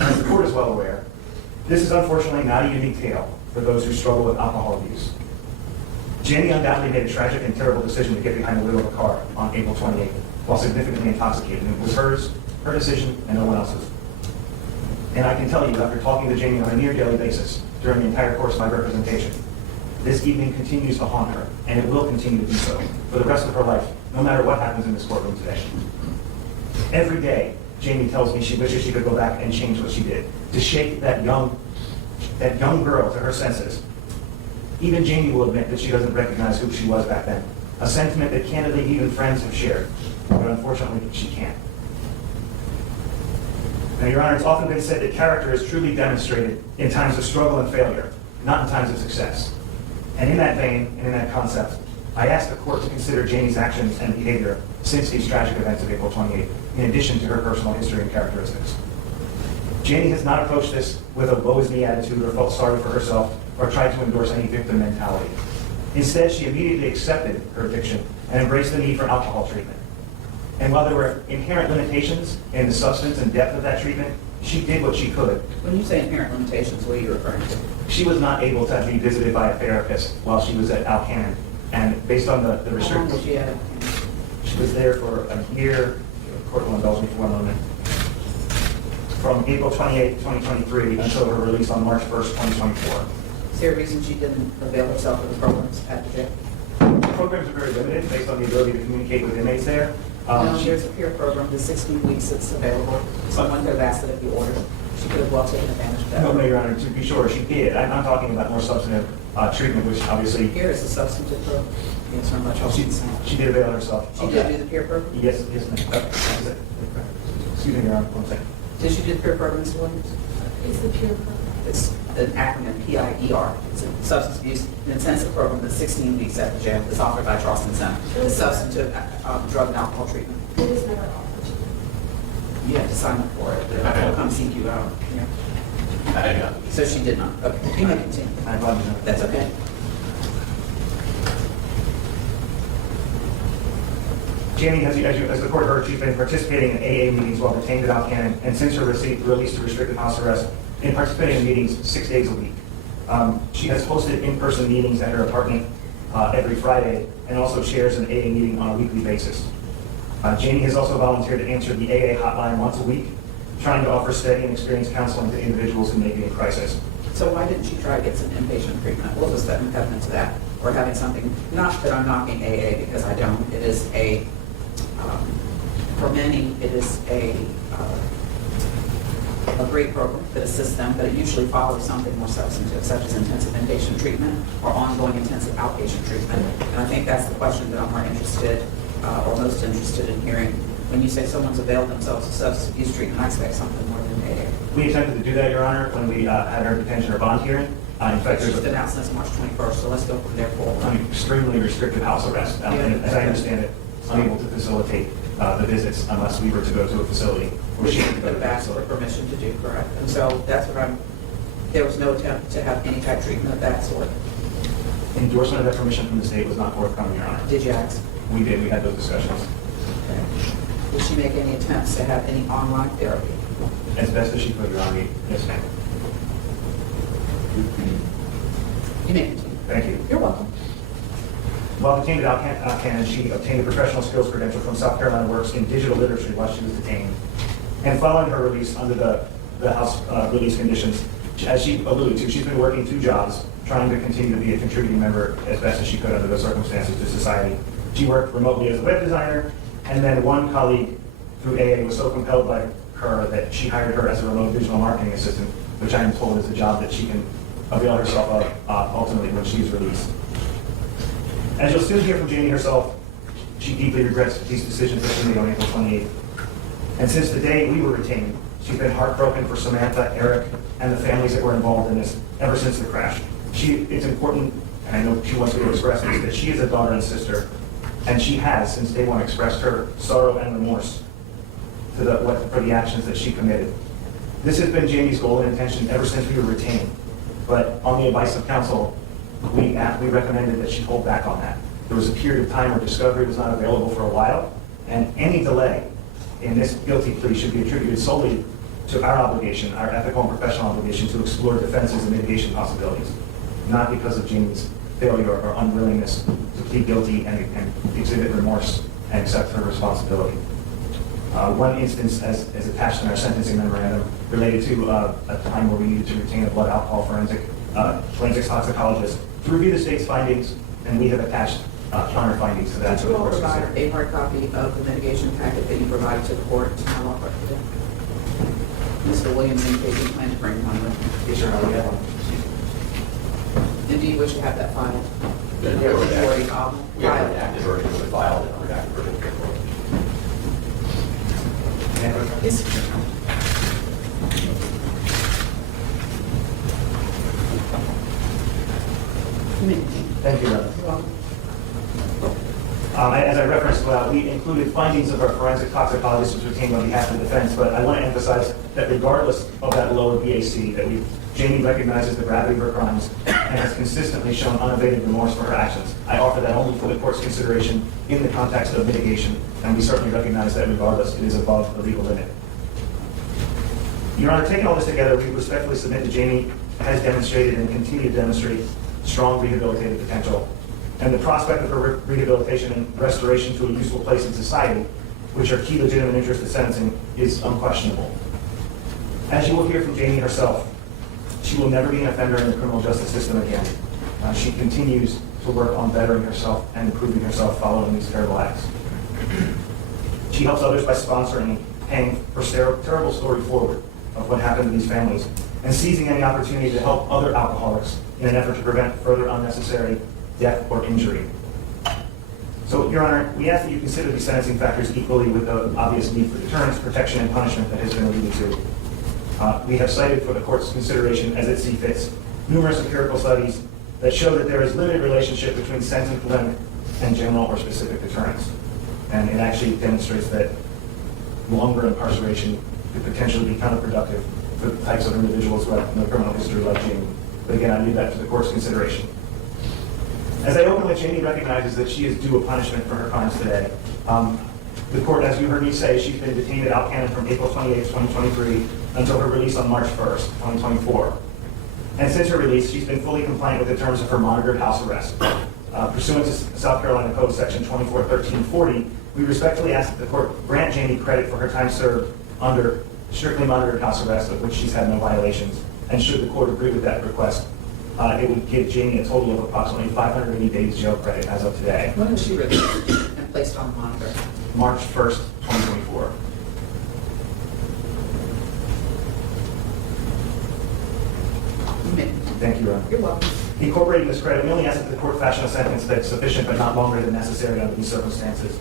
As the court is well aware, this is unfortunately not a unique tale for those who struggle with alcohol abuse. Jamie undoubtedly made a tragic and terrible decision to get behind the wheel of a car on April 28th while significantly intoxicated. And it was her decision, and no one else's. And I can tell you, after talking to Jamie on a near daily basis during the entire course of my representation, this evening continues to haunt her, and it will continue to do so for the rest of her life, no matter what happens in this courtroom today. Every day, Jamie tells me she wishes she could go back and change what she did, to shake that young girl to her senses. Even Jamie will admit that she doesn't recognize who she was back then, a sentiment that candidly even friends have shared, but unfortunately she can't. Now, Your Honor, it's often been said that character is truly demonstrated in times of struggle and failure, not in times of success. And in that vein, and in that concept, I ask the court to consider Jamie's actions and behavior since these tragic events of April 28th, in addition to her personal history and characteristics. Jamie has not approached this with a woe is me attitude or felt sorry for herself or tried to endorse any victim mentality. Instead, she immediately accepted her addiction and embraced the need for alcohol treatment. And while there were inherent limitations in the substance and depth of that treatment, she did what she could. When you say inherent limitations, what are you referring to? She was not able to be visited by a therapist while she was at Alcan. And based on the How long restrictions, was she at? she was there for a year. The court will indulge me for 1 moment. From April 28, 2023 until her release on March 1st, 2024. Is there a reason she didn't avail herself of the programs at the jail? The programs are very limited based on the ability to communicate with inmates there. No, She- there's a peer program, the 16 weeks that's available. Someone could have asked it if you ordered. She could have well taken advantage of that. No, Your Honor, to be sure, she did. I'm talking about more substantive treatment, which obviously Here is a substantive program. Yes, very much. she did avail herself. She did do the peer program? Yes, ma'am. Excuse me, Your Honor, 1 second. Did she do the peer program, Mr. Williams? It's the peer program. It's an acronym, PIER. It's a substance abuse and intensive program that's 16 weeks at the jail. It's offered by Charleston Center. It's substantive drug and alcohol treatment. It is never offered to me. You have to sign up for it. They'll come seek you out. Yeah. I know. So she did not. Okay, you may continue. I apologize. That's okay. Jamie, as the court heard, she's been participating in AA meetings while detained at Alcan, and since her release to restricted house arrest, in participating in meetings 6 days a week. She has hosted in-person meetings at her apartment every Friday, and also chairs an AA meeting on a weekly basis. Jamie has also volunteered to answer the AA hotline once a week, trying to offer steady and experienced counseling to individuals who may be in crisis. So why didn't she try to get some inpatient treatment? What was the impediment to that? Or having something, not that I'm knocking AA because I don't, it is for many, it is a great program that assists them, but it usually follows something more substantive, such as intensive inpatient treatment or ongoing intensive outpatient treatment. And I think that's the question that I'm more interested, or most interested in hearing. When you say someone's availed themselves of substance abuse treatment, I expect something more than AA. We attempted to do that, Your Honor, when we had her detention or bond hearing. In fact, She's there's been out since March 21st, so let's go from there forward. an extremely restricted house arrest. And as I understand it, unable to facilitate the visits unless we were to go to a facility where she could Could have asked for permission to do, correct? And so that's what there was no attempt to have any type of treatment of that sort. Endorsement of that permission from the state was not forthcoming, Your Honor. Did you ask? We did, we had those discussions. Okay. Did she make any attempts to have any online therapy? As best as she could, Your Honor. Yes, ma'am. You may continue. Thank you. You're welcome. While detained at Alcan, she obtained a professional skills credential from South Carolina Works in digital literacy while she was detained. And following her release under the House release conditions, as she alluded to, she's been working 2 jobs, trying to continue to be a contributing member as best as she could under the circumstances to society. She worked remotely as a web designer, and then one colleague through AA was so compelled by her that she hired her as a remote digital marketing assistant, which I am told is a job that she can avail herself of ultimately when she is released. As you'll soon hear from Jamie herself, she deeply regrets these decisions that she made on April 28th. And since the day we were retained, she's been heartbroken for Samantha, Eric, and the families that were involved in this ever since the crash. It's important, and I know she wants me to express this, that she is a daughter and sister, and she has, since day one, expressed her sorrow and remorse for the actions that she committed. This has been Jamie's goal and intention ever since we were retained, but on the advice of counsel, we recommended that she hold back on that. There was a period of time where discovery was not available for a while, and any delay in this guilty plea should be attributed solely to our obligation, our ethical and professional obligation to explore defenses and mitigation possibilities, not because of Jamie's failure or unwillingness to plead guilty and exhibit remorse and accept her responsibility. One instance, as attached in our sentencing memorandum, related to a time where we needed to retain a blood alcohol forensics toxicologist to review the state's findings, and we have attached counter findings to that. Did you all provide a hard copy of the mitigation packet that you provided to the court to my law clerk today? Mr. Williams indicated you plan to bring one with you. Yes, Your Honor, we have one. And do you wish to have that filed? Yeah, Have you already filed? We have an active version of the file and a redacted version of the report. Yes. Thank you, Your Honor. You're welcome. As I referenced, we included findings of our forensic toxicologist was retained on behalf of the defense, but I want to emphasize that regardless of that lower BAC, that Jamie recognizes the gravity of her crimes and has consistently shown unabated remorse for her actions. I offer that only for the court's consideration in the context of mitigation, and we certainly recognize that regardless, it is above the legal limit. Your Honor, taking all this together, we respectfully submit that Jamie has demonstrated and continue to demonstrate strong rehabilitative potential, and the prospect of her rehabilitation and restoration to a useful place in society, which are key legitimate interests of sentencing, is unquestionable. As you will hear from Jamie herself, she will never be an offender in the criminal justice system again. She continues to work on bettering herself and improving herself following these terrible acts. She helps others by sponsoring and paying her terrible story forward of what happened to these families and seizing any opportunity to help other alcoholics in an effort to prevent further unnecessary death or injury. So, Your Honor, we ask that you consider these sentencing factors equally with the obvious need for deterrence, protection, and punishment that has been alluded to. We have cited for the court's consideration as it sees fit numerous empirical studies that show that there is limited relationship between sentence length and general or specific deterrence. And it actually demonstrates that longer incarceration could potentially be counterproductive for the types of individuals who have no criminal history like Jamie. But again, I leave that to the court's consideration. As I open with, Jamie recognizes that she is due a punishment for her crimes today. The court, as you heard me say, she's been detained at Alcannon from April 28, 2023 until her release on March 1st, 2024. And since her release, she's been fully compliant with the terms of her monitored house arrest. Pursuant to South Carolina Code Section 241340, we respectfully ask that the court grant Jamie credit for her time served under strictly monitored house arrest, of which she's had no violations. And should the court agree with that request, it would give Jamie a total of approximately 580 days jail credit as of today. When was she released and placed on monitor? March 1st, 2024. Thank you, Your Honor. You're welcome. Incorporating this credit, we only ask that the court fashion a sentence that's sufficient but not longer than necessary under these circumstances.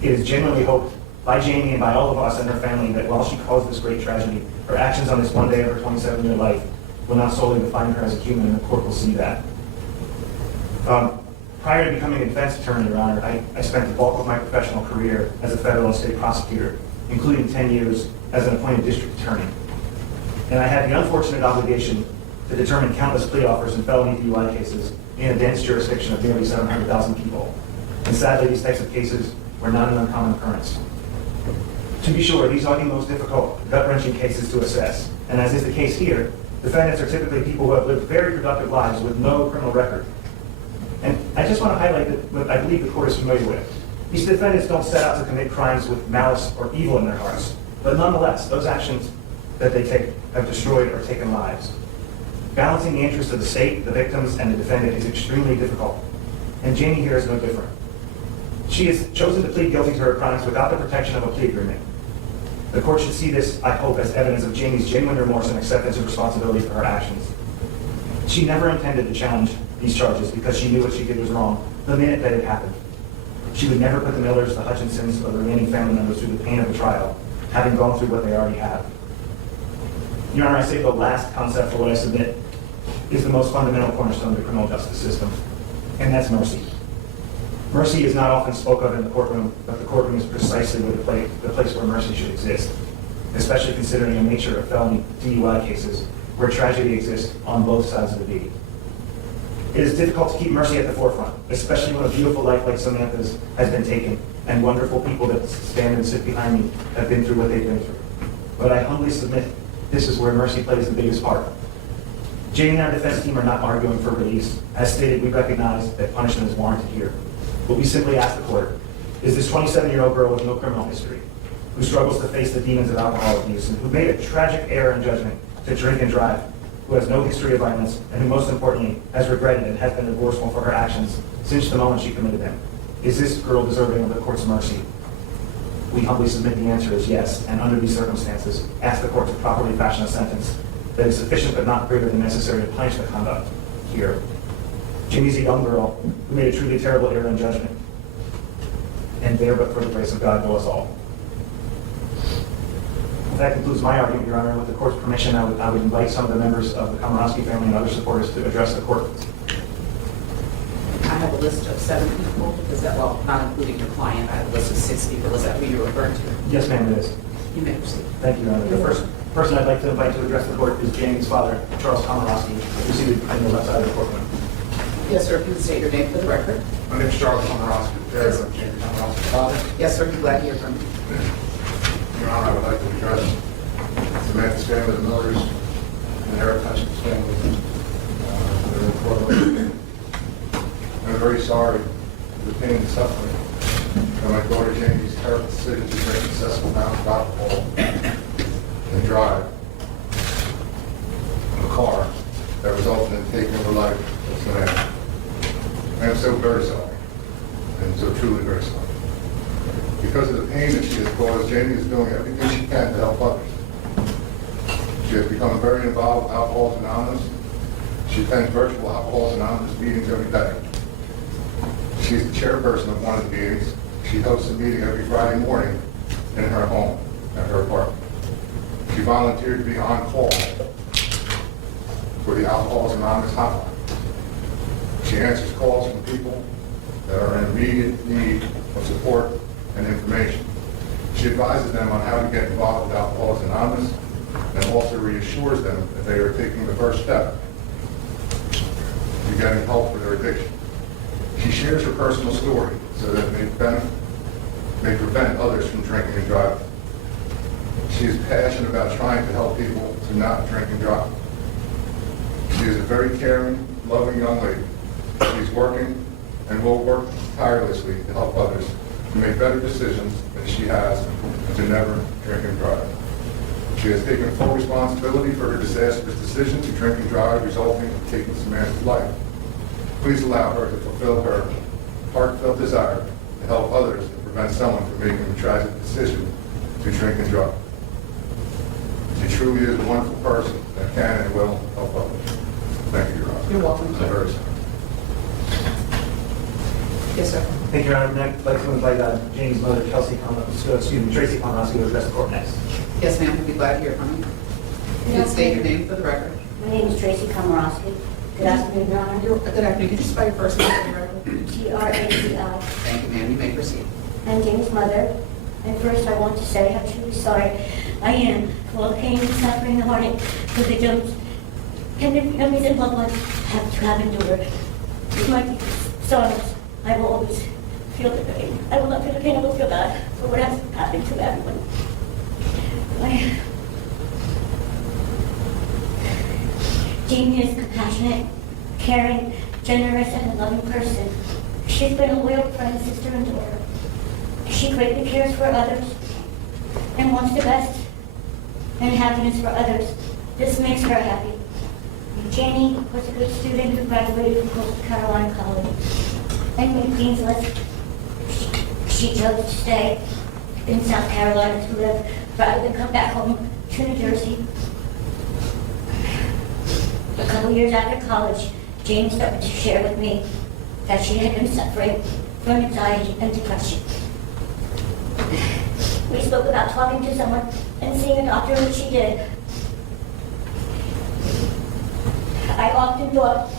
It is genuinely hoped by Jamie and by all of us and her family that while she caused this great tragedy, her actions on this one day of her 27-year life will not solely define her as a human, and the court will see that. Prior to becoming a defense attorney, Your Honor, I spent the bulk of my professional career as a federal and state prosecutor, including 10 years as an appointed district attorney. And I had the unfortunate obligation to determine countless plea offers in felony DUI cases in a dense jurisdiction of nearly 700,000 people. And sadly, these types of cases were not an uncommon occurrence. To be sure, these are the most difficult, gut-wrenching cases to assess. And as is the case here, defendants are typically people who have lived very productive lives with no criminal record. And I just want to highlight what I believe the court is familiar with. These defendants don't set out to commit crimes with malice or evil in their hearts. But nonetheless, those actions that they take have destroyed or taken lives. Balancing the interests of the state, the victims, and the defendant is extremely difficult. And Jamie here is no different. She has chosen to plead guilty to her crimes without the protection of a plea agreement. The court should see this, I hope, as evidence of Jamie's genuine remorse and acceptance of responsibility for her actions. She never intended to challenge these charges because she knew what she did was wrong the minute that it happened. She would never put the Millers, the Hutchinsons, or the remaining family members through the pain of a trial, having gone through what they already have. Your Honor, I say the last concept for what I submit is the most fundamental cornerstone of the criminal justice system, and that's mercy. Mercy is not often spoke of in the courtroom, but the courtroom is precisely the place where mercy should exist, especially considering the nature of felony DUI cases where tragedy exists on both sides of the deed. It is difficult to keep mercy at the forefront, especially when a beautiful life like Samantha's has been taken and wonderful people that stand and sit behind me have been through what they've been through. But I humbly submit this is where mercy plays the biggest part. Jamie and our defense team are not arguing for release. As stated, we recognize that punishment is warranted here. But we simply ask the court, is this 27-year-old girl with no criminal history, who struggles to face the demons of alcohol abuse, and who made a tragic error in judgment to drink and drive, who has no history of violence, and who most importantly has regretted and has been remorseful for her actions since the moment she committed them, is this girl deserving of the court's mercy? We humbly submit the answer is yes, and under these circumstances, ask the court to properly fashion a sentence that is sufficient but not greater than necessary to punish the conduct here. Jamie's a young girl who made a truly terrible error in judgment, and there, but for the grace of God, go us all. That concludes my argument, Your Honor. With the court's permission, I would invite some of the members of the Komoroski family and other supporters to address the court. I have a list of 7 people. Is that, well, not including your client, I have a list of 6 people. Is that who you're referring to? Yes, ma'am, it is. You may proceed. Thank you, Your Honor. The first person I'd like to invite to address the court is Jamie's father, Charles Komoroski, who's seated on the left side of the courtroom. Yes, sir. If you would state your name for the record. My name is Charles Komoroski, parent of Jamie Komoroski's father. Yes, sir. Be glad to hear from you. Your Honor, I would like to address Samantha's family, the Millers, and Eric Hutchinson's family. They're in court. I'm very sorry for the pain and suffering of my daughter Jamie's terrible decision to drink excessive amounts of alcohol and drive a car that resulted in taking her life of Samantha. I am so very sorry, and so truly very sorry. Because of the pain that she has caused, Jamie is doing everything she can to help others. She has become very involved with Alcoholics Anonymous. She attends virtual Alcoholics Anonymous meetings every day. She is the chairperson of one of the meetings. She hosts a meeting every Friday morning in her home, at her apartment. She volunteered to be on call for the Alcoholics Anonymous hotline. She answers calls from people that are in immediate need of support and information. She advises them on how to get involved with Alcoholics Anonymous and also reassures them that they are taking the first step to getting help for their addiction. She shares her personal story so that it may prevent others from drinking and driving. She is passionate about trying to help people to not drink and drive. She is a very caring, loving young lady. She's working and will work tirelessly to help others to make better decisions than she has and to never drink and drive. She has taken full responsibility for her disastrous decision to drink and drive, resulting in taking Samantha's life. Please allow her to fulfill her heartfelt desire to help others and prevent someone from making a tragic decision to drink and drive. She truly is a wonderful person that can and will help others. Thank you, Your Honor. You're welcome. I'm very sorry. Yes, sir. Thank you, Your Honor. I'd like to invite Jamie's mother, Tracy Komoroski, to address the court next. Yes, ma'am. We'd be glad to hear from you. You can state your name for the record. My name is Tracy Komoroski. Good afternoon, Your Honor. Good afternoon. Could you spell your first name for the record? T-R-A-C-I. Thank you, ma'am. You may proceed. I'm Jamie's mother. And first I want to say how truly sorry I am for all the pain and suffering and heartache the victims and their families and loved ones have endured. With my sorrows, I will always feel the pain. I will not feel the pain, I will feel bad for what has happened to everyone. Jamie is compassionate, caring, generous, and a loving person. She's been a loyal friend, sister, and daughter. She greatly cares for others and wants the best and happiness for others. This makes her happy. Jamie was a good student who graduated from Coastal Carolina College and made Dean's List. She chose to stay in South Carolina to live rather than come back home to New Jersey. A couple years after college, Jamie started to share with me that she had been suffering from anxiety and depression. We spoke about talking to someone and seeing a doctor, which she did. I often thought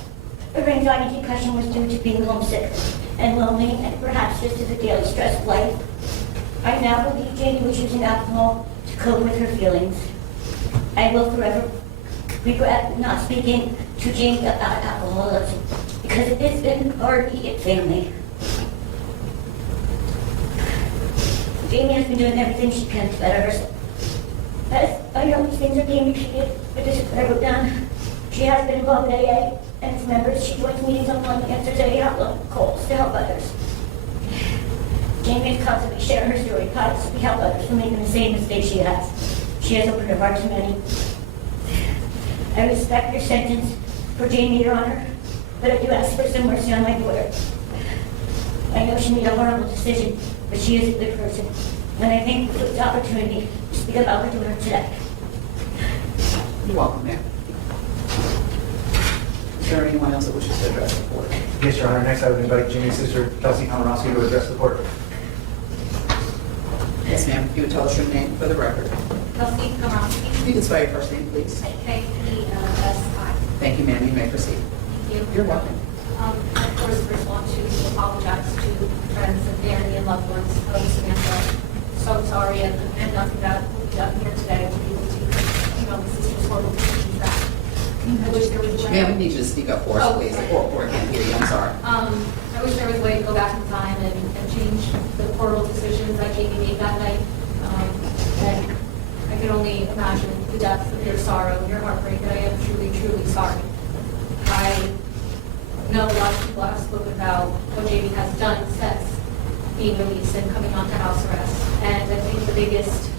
her anxiety and depression was due to being homesick and lonely and perhaps just to the daily stress of life. I now believe Jamie was using alcohol to cope with her feelings. I will forever regret not speaking to Jamie about alcoholism because it has been our immediate family. Jamie has been doing everything she can to better herself. As I know these things are being repeated, but this is what I wrote down. She has been involved in AA and its members. She joins meetings on Monday, answers AA outlook calls to help others. Jamie is constantly sharing her story, constantly help others from making the same mistakes she has. She has opened her heart to many. I respect your sentence for Jamie, Your Honor, but I do ask for some mercy on my daughter. I know she made a horrible decision, but she is a good person, and I thank you for this opportunity to speak about her daughter today. You're welcome, ma'am. Is there anyone else that wishes to address the board? Yes, Your Honor. Next, I would invite Jamie's sister, Lee Komoroski, to address the court. Yes, ma'am. If you would tell us your name for the record. Lee Komoroski. You can spell your first name, please. K-E-L-S-I. Thank you, ma'am. You may proceed. Thank you. You're welcome. I, of course, first want to apologize to friends and family and loved ones of Samantha. So sorry, and nothing that will be done here today to be able to, this is just horrible to see that. I wish there was a way. Ma'am, we need you to speak up for us, please. The court can't hear you. I'm sorry. I wish there was a way to go back in time and change the horrible decisions that Jamie made that night. And I can only imagine the depth of your sorrow and your heartbreak, and I am truly, truly sorry. I know a lot of people have spoken about what Jamie has done since being released and coming onto house arrest. And I think the biggest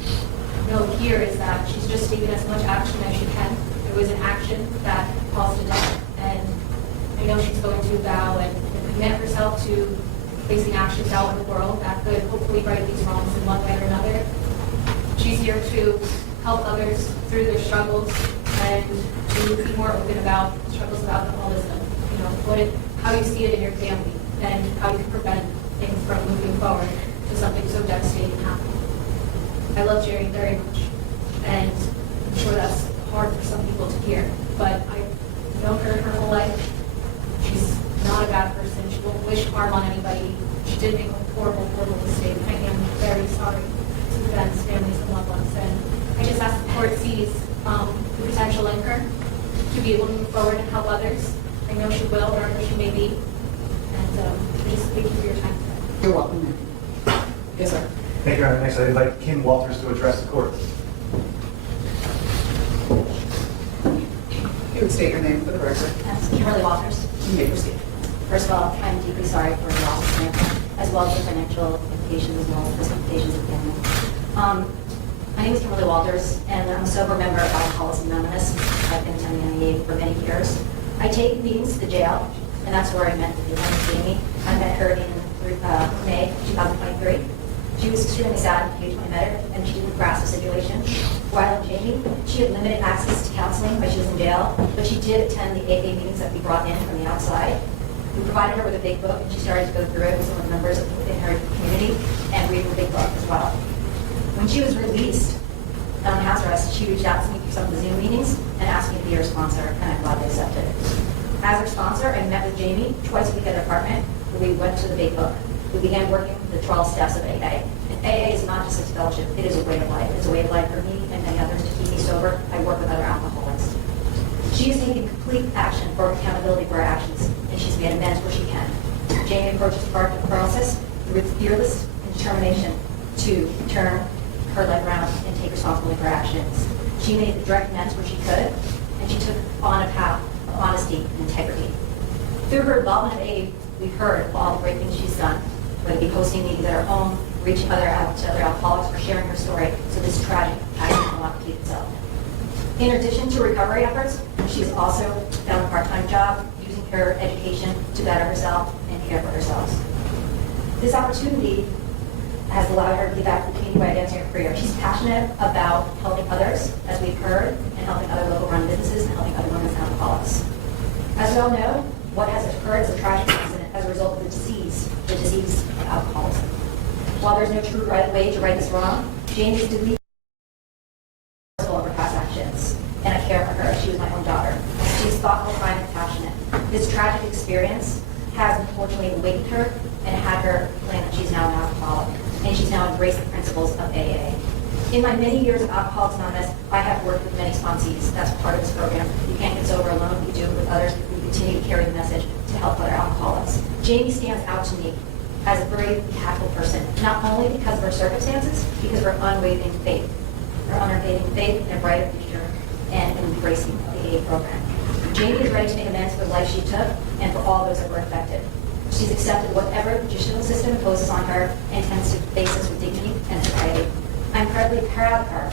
note here is that she's just taken as much action as she can. There was an action that caused a death, and I know she's going to vow and commit herself to facing actions out in the world that could hopefully right these wrongs in one way or another. She's here to help others through their struggles and to be more open about struggles of alcoholism. How you see it in your family and how you can prevent things from moving forward to something so devastating happening. I love Jerry very much, and I'm sure that's hard for some people to hear, but I've known her whole life. She's not a bad person. She won't wish harm on anybody. She did make a horrible, horrible mistake. I am very sorry to the friends, families, and loved ones, and I just ask the court sees the potential in her to be able to move forward and help others. I know she will, wherever she may be, and just thank you for your time today. You're welcome, ma'am. Yes, sir. Thank you, Your Honor. Next, I invite Kim Walters to address the court. You would state your name for the record. Kimberly Walters. You may proceed. First of all, I'm deeply sorry for the loss of Samantha, as well as the financial implications as well as the implications of family. My name is Kimberly Walters, and I'm a sober member of Alcoholics Anonymous. I've been attending NEA for many years. I take meetings to the jail, and that's where I met Jamie. I met her in May 2023. She was extremely sad when I met her, and she didn't grasp the situation. While in Jamie, she had limited access to counseling when she was in jail, but she did attend the AA meetings that we brought in from the outside. We provided her with a big book, and she started to go through it with some of the members in her community and read her big book as well. When she was released on house arrest, she reached out to me through some of the Zoom meetings and asked me to be her sponsor, and I'm glad they accepted it. As her sponsor, I met with Jamie twice a week at her apartment, where we went to the big book. We began working the 12 steps of AA. And AA is not just a fellowship, it is a way of life. It's a way of life for me and many others to keep me sober. I work with other alcoholics. She is taking complete action for accountability for her actions, and she's made amends where she can. Jamie approaches the process with fearless and determination to turn her life around and take responsibility for her actions. She made the direct amends where she could, and she took on a path of honesty and integrity. Through her involvement in AA, we've heard of all the great things she's done, whether it be hosting meetings at her home, reaching other alcoholics, or sharing her story so this tragic accident will not repeat itself. In addition to recovery efforts, she's also found a part-time job using her education to better herself and care for herself. This opportunity has allowed her to give back to the community by advancing her career. She's passionate about helping others, as we've heard, and helping other local run businesses and helping other women and alcoholics. As we all know, what has occurred is a tragic accident as a result of the disease of alcoholism. While there's no true way to right this wrong, Jamie's deeply responsible of her past actions, and I care for her. She was my own daughter. She's thoughtful, kind, and compassionate. This tragic experience has unfortunately awakened her and had her claim that she's now an alcoholic, and she's now embraced the principles of AA. In my many years of Alcoholics Anonymous, I have worked with many sponsees. That's part of this program. You can't get sober alone. You do it with others. We continue to carry the message to help other alcoholics. Jamie stands out to me as a very impactful person, not only because of her circumstances, because of her unwavering faith. Her unwavering faith in a brighter future and in embracing the AA program. Jamie is ready to make amends for the life she took and for all those that were affected. She's accepted whatever the judicial system imposes on her and intends to face this with dignity and sobriety. I'm incredibly proud of her,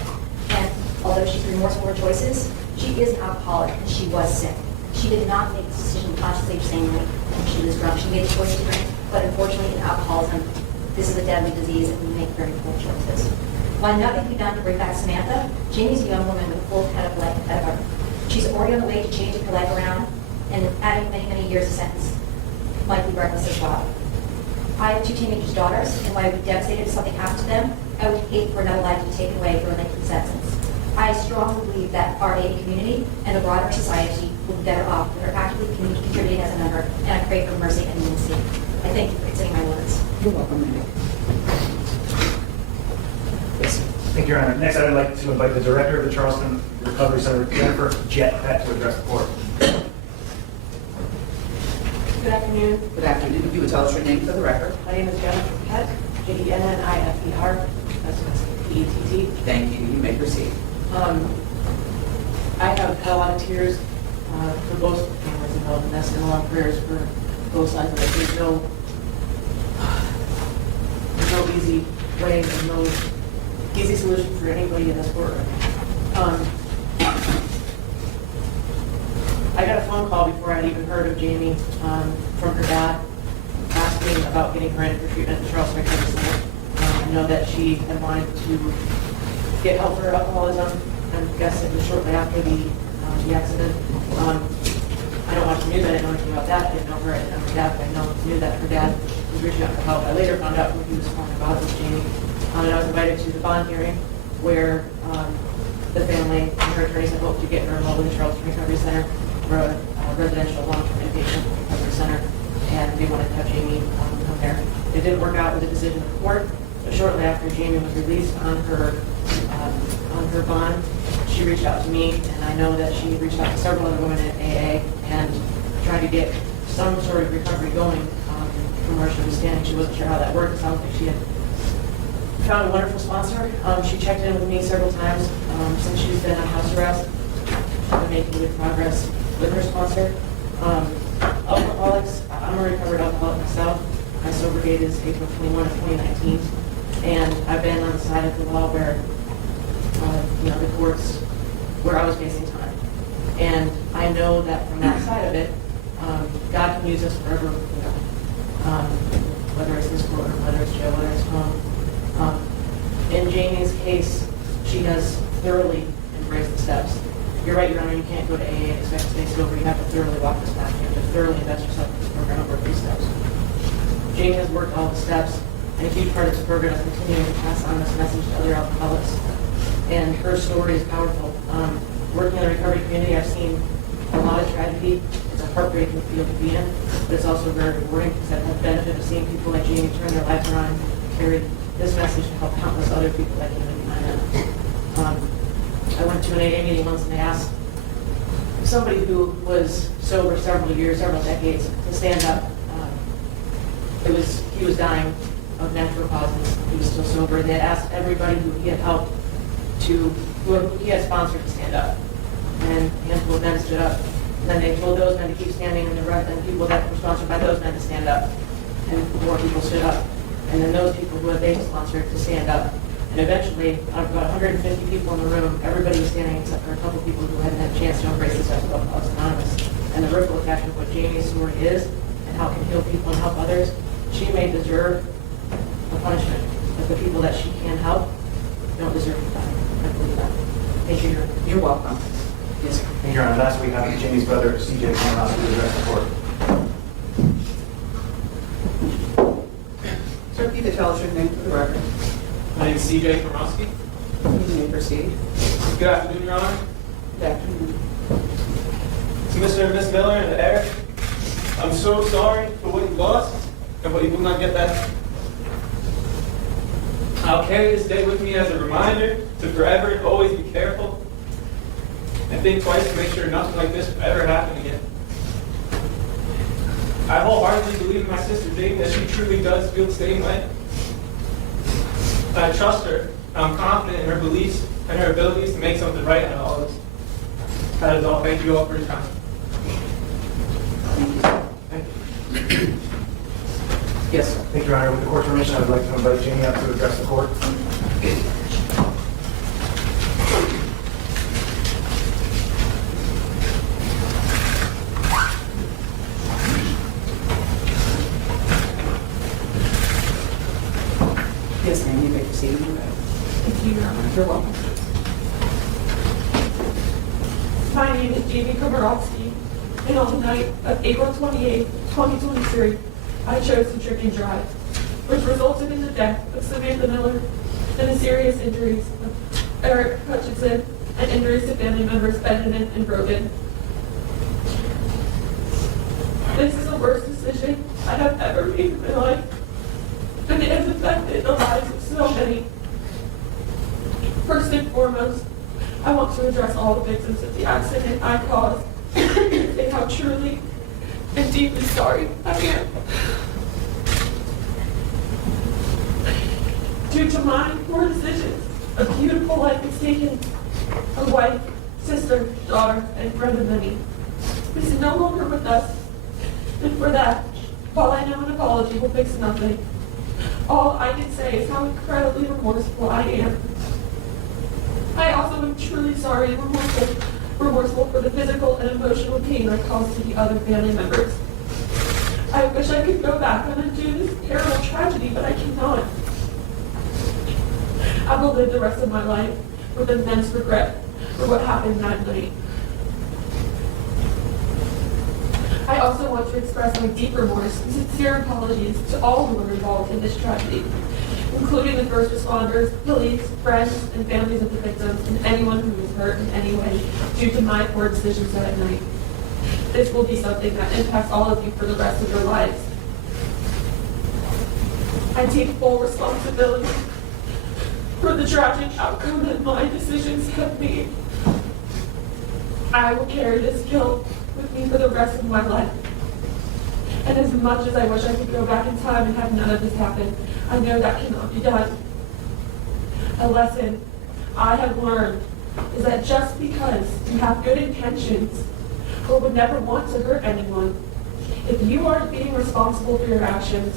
and although she's remorseful for her choices, she is an alcoholic and she was sick. She did not make this decision consciously or sanely when she was drunk. She made the choice to drink, but unfortunately in alcoholism, this is a deadly disease and we make very poor choices. While nothing can be done to bring back Samantha, Jamie's a young woman with a full head of life ahead of her. She's already on the way to changing her life around and adding many, many years of sentence, likely reckless as well. I have 2 teenage daughters, and while I would be devastated if something happened to them, I would hate for another life to be taken away for a lengthy sentence. I strongly believe that our AA community and the broader society will be better off if they're actively contributing as a member, and I pray for mercy and leniency. I thank you for considering my words. You're welcome, Mandy. Yes. Thank you, Your Honor. Next, I'd like to invite the Director of the Charleston Recovery Center, Jennifer Jett Peck, to address the court. Good afternoon. Good afternoon. If you would tell us your name for the record. My name is Jennifer Peck, Jennifer, that's P-E-T-T. Thank you. You may proceed. I have had a lot of tears for both families involved, and that's been a lot of prayers for both sides of it. There's no easy way, there's no easy solution for anybody in this world. I got a phone call before I'd even heard of Jamie from her dad asking about getting her in for treatment at the Charleston Recovery Center. I know that she had wanted to get help for her alcoholism. I guess it was shortly after the accident. I don't watch the news. I didn't know anything about that. I didn't know her. I didn't know her dad. But I knew that her dad was reaching out for help. I later found out who he was calling about was Jamie. And I was invited to the bond hearing where the family and her attorneys had hoped to get her enrolled in the Charleston Recovery Center for a residential long-term inpatient recovery center, and they wanted to have Jamie come there. It didn't work out with the decision of the court, but shortly after Jamie was released on her bond, she reached out to me, and I know that she reached out to several other women at AA and tried to get some sort of recovery going from where she was standing. She wasn't sure how that worked. It sounds like she had found a wonderful sponsor. She checked in with me several times since she's been on house arrest. She's been making good progress with her sponsor. Alcoholics, I'm a recovered alcoholic myself. My sober date is April 21 of 2019. And I've been on the side of the law where, the courts, where I was facing time. And I know that from that side of it, God can use us wherever, whether it's this court, whether it's jail, whether it's home. In Jamie's case, she has thoroughly embraced the steps. You're right, Your Honor, you can't go to AA and expect to stay sober. You have to thoroughly walk this path. You have to thoroughly invest yourself in this program and work these steps. Jamie has worked all the steps, and a huge part of this program is continuing to pass on this message to other alcoholics. And her story is powerful. Working in the recovery community, I've seen a lot of tragedy. It's a heartbreaking field to be in, but it's also very rewarding because I've had the benefit of seeing people like Jamie turn their lives around and carry this message to help countless other people that came in behind them. I went to an AA meeting once and they asked somebody who was sober several years, several decades, to stand up. He was dying of natural causes. He was still sober. They had asked everybody who he had helped who he had sponsored to stand up. And a handful of men stood up. And then they told those men to keep standing, and the people that were sponsored by those men to stand up. And more people stood up. And then those people who had they sponsored to stand up. And eventually, out of about 150 people in the room, everybody was standing except for a couple people who hadn't had a chance to embrace the steps of Alcoholics Anonymous. And the ripple effect of what Jamie's story is and how it can heal people and help others, she may deserve a punishment. But the people that she can help don't deserve to die. I believe that. Thank you, Your Honor. You're welcome. Yes, sir. Thank you, Your Honor. Last we have Jamie's brother, CJ Komoroski, to address the court. Sir, if you could tell us your name for the record. My name is CJ Komoroski. You may proceed. Good afternoon, Your Honor. Good afternoon. To Mr. and Miss Miller and Eric, I'm so sorry for what you lost and what you will not get back. I'll carry this day with me as a reminder to forever and always be careful and think twice to make sure nothing like this will ever happen again. I wholeheartedly believe in my sister Jane that she truly does feel the same way. I trust her. I'm confident in her beliefs and her abilities to make something right out of all this. That is all. Thank you all for your time. Yes, sir. Thank you, Your Honor. With the court's permission, I would like to invite Jamie up to address the court. Yes, ma'am, you may proceed. Thank you, Your Honor. You're welcome. My name is Lee Komoroski, and on the night of April 28, 2023, I chose to drink and drive, which resulted in the death of Samantha Miller and the serious injuries of Eric Hutchinson and injuries to family members Benjamin and Brogan. This is the worst decision I have ever made in my life, and it has affected the lives of so many. First and foremost, I want to address all the victims of the accident I caused and how truly and deeply sorry I am. Due to my poor decisions, a beautiful life is taken. A wife, sister, daughter, and friend of many is no longer with us. And for that, while I know an apology will fix nothing, all I can say is how incredibly remorseful I am. I also am truly sorry and remorseful for the physical and emotional pain I caused to the other family members. I wish I could go back and undo this terrible tragedy, but I cannot. I will live the rest of my life with immense regret for what happened that night. I also want to express my deep remorse and sincere apologies to all who were involved in this tragedy, including the first responders, police, friends, and families of the victims, and anyone who was hurt in any way due to my poor decisions that night. This will be something that impacts all of you for the rest of your lives. I take full responsibility for the tragic outcome that my decisions have made. I will carry this guilt with me for the rest of my life. And as much as I wish I could go back in time and have none of this happen, I know that cannot be done. A lesson I have learned is that just because you have good intentions or would never want to hurt anyone, if you aren't being responsible for your actions,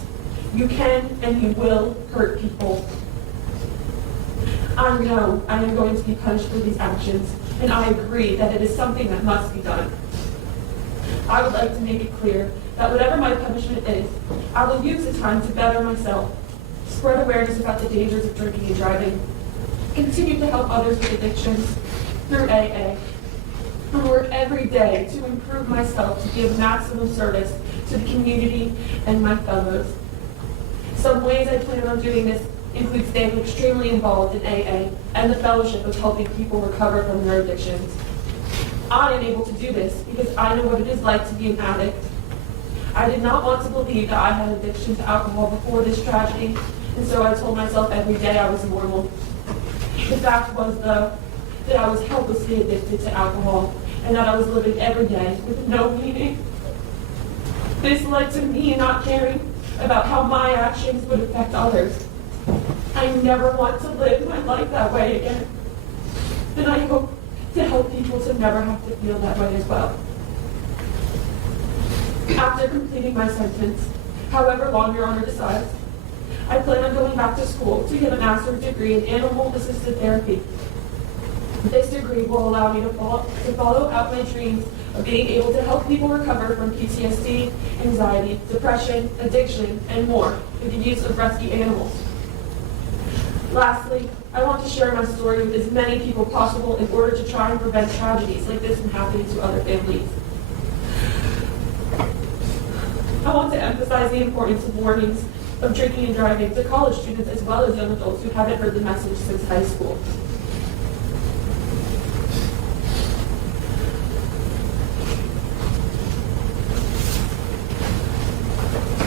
you can and you will hurt people. I know I am going to be punished for these actions, and I agree that it is something that must be done. I would like to make it clear that whatever my punishment is, I will use the time to better myself, spread awareness about the dangers of drinking and driving, continue to help others with addictions through AA, and work every day to improve myself to be of maximum service to the community and my fellows. Some ways I plan on doing this include staying extremely involved in AA and the fellowship of helping people recover from their addictions. I am able to do this because I know what it is like to be an addict. I did not want to believe that I had addiction to alcohol before this tragedy, and so I told myself every day I was normal. The fact was, though, that I was helplessly addicted to alcohol, and that I was living every day with no meaning. This led to me not caring about how my actions would affect others. I never want to live my life that way again, and I hope to help people to never have to feel that way as well. After completing my sentence, however long Your Honor decides, I plan on going back to school to get a master's degree in animal-assisted therapy. This degree will allow me to follow out my dreams of being able to help people recover from PTSD, anxiety, depression, addiction, and more through the use of rescue animals. Lastly, I want to share my story with as many people possible in order to try and prevent tragedies like this from happening to other families. I want to emphasize the importance of warnings of drinking and driving to college students as well as young adults who haven't heard the message since high school.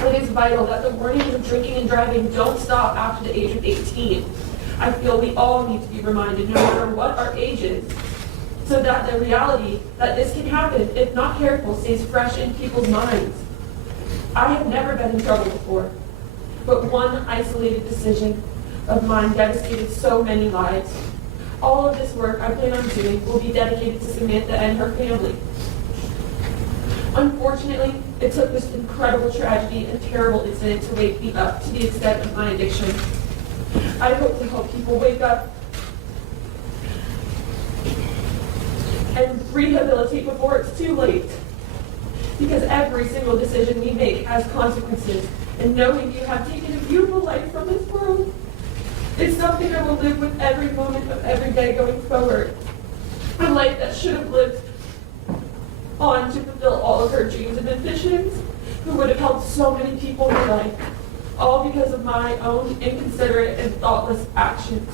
It is vital that the warnings of drinking and driving don't stop after the age of 18. I feel we all need to be reminded, no matter what our age is, so that the reality that this can happen, if not careful, stays fresh in people's minds. I have never been in trouble before, but one isolated decision of mine devastated so many lives. All of this work I plan on doing will be dedicated to Samantha and her family. Unfortunately, it took this incredible tragedy and terrible incident to wake me up to the extent of my addiction. I hope to help people wake up and rehabilitate before it's too late. Because every single decision we make has consequences, and knowing you have taken a beautiful life from this world, it's something I will live with every moment of every day going forward. A life that should have lived on to fulfill all of her dreams and ambitions, who would have helped so many people in her life, all because of my own inconsiderate and thoughtless actions.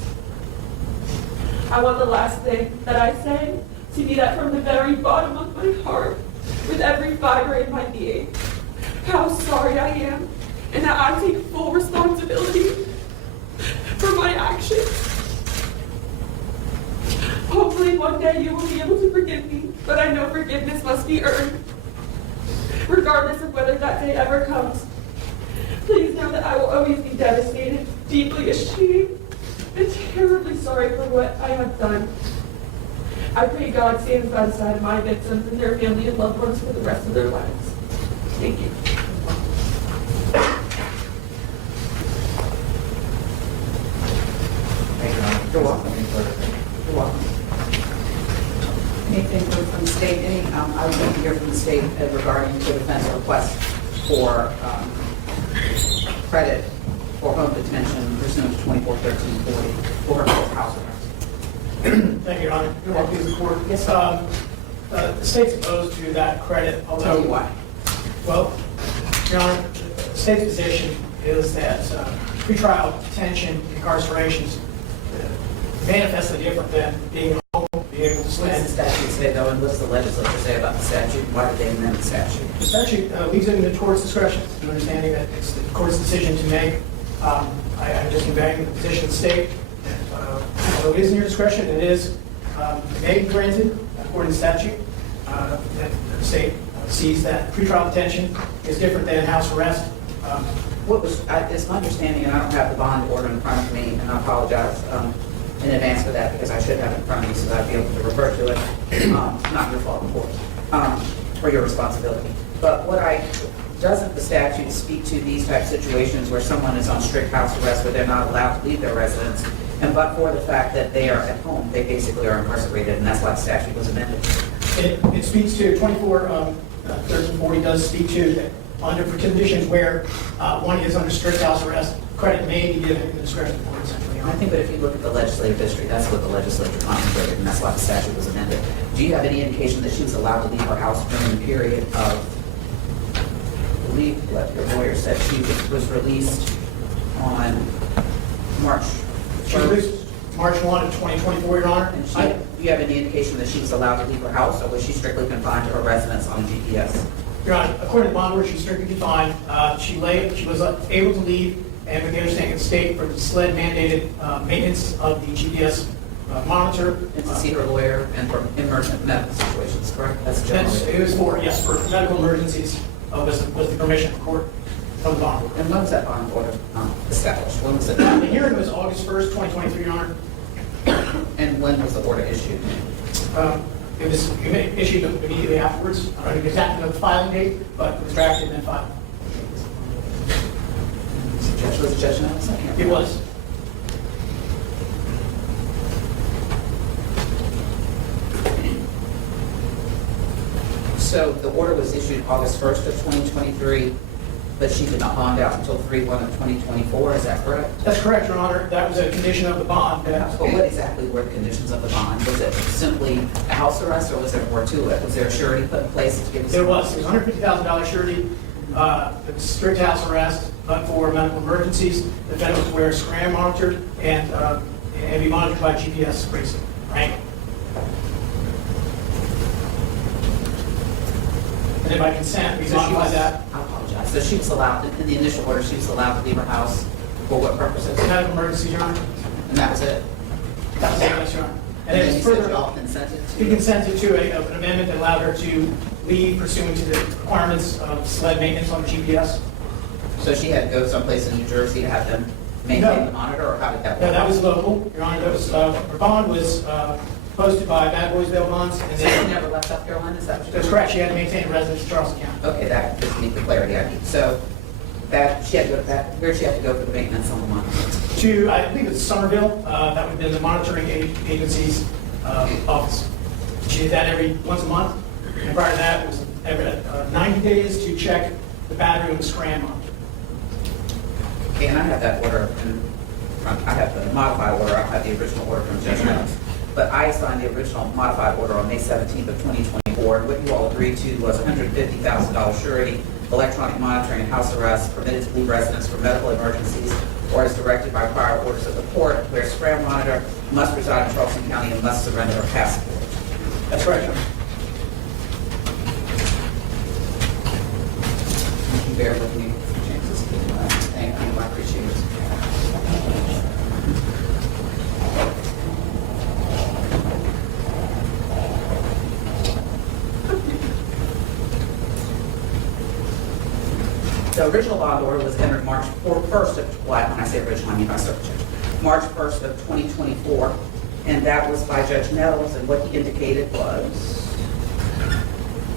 I want the last thing that I say to be that from the very bottom of my heart, with every fiber in my being, how sorry I am, and that I take full responsibility for my actions. Hopefully one day you will be able to forgive me, but I know forgiveness must be earned, regardless of whether that day ever comes. Please know that I will always be devastated, deeply ashamed, and terribly sorry for what I have done. I pray God stands by the side of my victims and their family and loved ones for the rest of their lives. Thank you. Thank you. You're welcome. You're welcome. Anything from the state? I would like to hear from the state regarding the defense request for credit for home detention pursuant to 241340 for her house arrest. Thank you, Your Honor. Good morning, the court. Yes, the state's opposed to that credit, although... Tell you why. Well, Your Honor, the state's position is that pretrial detention incarcerations manifestly different than being home, being able to What spend. does the statute say, though, and what does the legislature say about the statute? Why did they amend the statute? The statute leaves it in the court's discretion, understanding that it's the court's decision to make. I'm just conveying the position of the state. Although it is in your discretion, it is may be granted according to statute. That the state sees that pretrial detention is different than house arrest. It's my understanding, and I don't have the bond order in front of me, and I apologize in advance for that because I should have it in front of me so that I'd be able to refer to it. Not your fault, of course, or your responsibility. But doesn't the statute speak to these type of situations where someone is on strict house arrest where they're not allowed to leave their residence, and but for the fact that they are at home, they basically are incarcerated, and that's why the statute was amended? It speaks to 241340 does speak to that under conditions where one is under strict house arrest, credit may be given in the discretion of the court, essentially. I think that if you look at the legislative history, that's what the legislature contemplated, and that's why the statute was amended. Do you have any indication that she was allowed to leave her house during the period of, I believe what your lawyer said, she was released on March 1st? She was released March 1 of 2024, Your Honor. And do you have any indication that she was allowed to leave her house, or was she strictly confined to her residence on GPS? Your Honor, according to the bond order, she's strictly confined. She was able to leave, and with the understanding of the state for the SLED mandated maintenance of the GPS monitor. And to see her lawyer and for emergent medical situations, correct? That's generally. It was for medical emergencies was the permission of the court from the bond order. And when was that bond order established? When was it? The hearing was August 1st, 2023, Your Honor. And when was the order issued? It was issued immediately afterwards. I don't know exactly the filing date, but it was drafted and then filed. Was the judge announced? It was. So the order was issued August 1st of 2023, but she did not bond out until 3/1 of 2024, is that correct? That's correct, Your Honor. That was a condition of the bond. But what exactly were the conditions of the bond? Was it simply a house arrest, or was there more to it? Was there a surety put in place to give us? There was. It was $150,000 surety. It was strict house arrest, but for medical emergencies, the defendant was to wear a scram monitor and be monitored by GPS racing, right? And then by consent, we modified that. I apologize. So she was allowed, in the initial order, she was allowed to leave her house for what purposes? Medical emergency, Your Honor. And that was it? That was it, yes, Your Honor. And then it was you said further. you all consented to? We consented to an amendment that allowed her to leave pursuant to the requirements of SLED maintenance on the GPS. So she had to go someplace in New Jersey to have them maintain the monitor, or how did that work? No, that was local, Your Honor. That was, her bond was posted by Bad Boys Bail Bonds, and So she then, never left South Carolina, is that what you're that's correct, she had to maintain a residence in Charleston County. Okay, that just needs the clarity I need. So that, she had to go to that, where'd she have to go for the maintenance on the month? To, I believe it's Somerville, that would have been the monitoring agency's office. She did that every once a month, and prior to that, it was every 90 days to check the battery and the scram on. Okay, and I have that order in front, I have the modified order, I have the original order from Judge Reynolds. But I signed the original modified order on May 17th of 2024, and what you all agreed to was $150,000 surety, electronic monitoring, and house arrest permitted to leave residence for medical emergencies or as directed by prior orders of the court, where scram monitor must reside in Charleston County and must surrender her passport. That's right, Your Honor. Can you bear with me? Chances. Thank you, I appreciate it. The original bond order was entered March 1st of, well, when I say original, I mean by circuit judge, March 1st of 2024, and that was by Judge Nettles, and what he indicated was,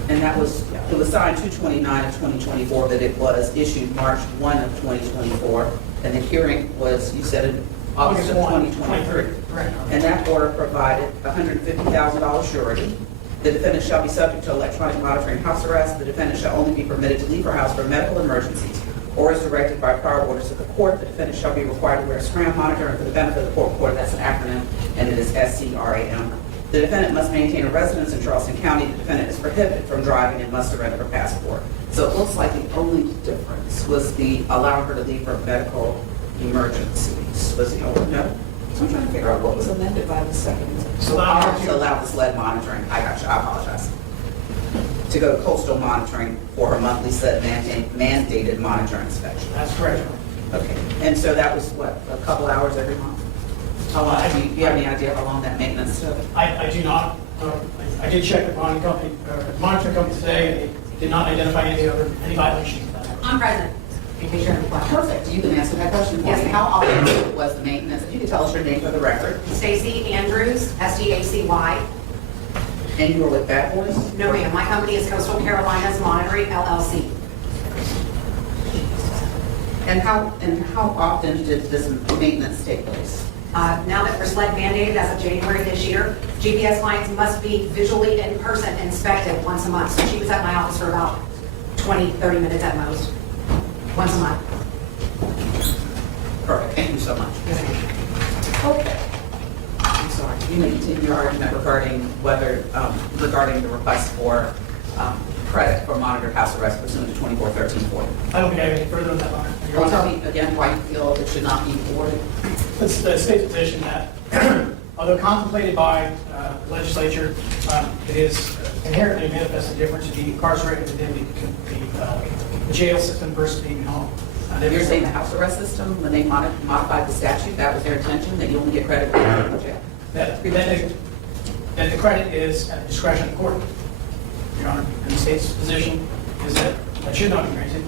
and that was, it was signed 2/29 of 2024, but it was issued March 1 of 2024, and the hearing was, you said, in August of 2023. Right. And that order provided $150,000 surety. The defendant shall be subject to electronic monitoring house arrest. The defendant shall only be permitted to leave her house for medical emergencies or as directed by prior orders of the court. The defendant shall be required to wear a scram monitor, and for the benefit of the court, that's an acronym, and it is SCRAM. The defendant must maintain a residence in Charleston County. The defendant is prohibited from driving and must surrender her passport. So it looks like the only difference was the allowing her to leave for medical emergencies. Was the only, no? So I'm trying to figure out what was amended by the second. So to allow this lead monitoring. I got you, I apologize. To go to coastal monitoring for her monthly SLED mandated monitor inspection. That's correct. Okay, and so that was what, a couple hours every month? How long, do you have any idea how long that maintenance took? I do not. I did check the bonding company, monitoring company today, and they did not identify any violations. I'm present, in case you have any questions. Perfect, you can answer that question for me. Yes, ma'am. How often was the maintenance? If you could tell us your name for the record. Stacy Andrews, SDACY. And you were with Bad Boys? No, ma'am. My company is Coastal Carolinas Monitoring, LLC. And how often did this maintenance take place? Now that we're SLED mandated as of January this year, GPS lines must be visually in person inspected once a month. So she was at my office for about 20, 30 minutes at most, once a month. Perfect, thank you so much. Okay. I'm sorry, you may continue your argument regarding whether, regarding the request for credit for monitored house arrest pursuant to 241340. I don't think I have any further on that, Honor. Can you tell me again why you feel it should not be awarded? It's the state's position that, although contemplated by the legislature, it is inherently manifest a difference to be incarcerated within the jail system versus being home. You're saying the house arrest system, when they modified the statute, that was their intention, that you only get credit for the jail? That the credit is at the discretion of the court, Your Honor. And the state's position is that that should not be granted.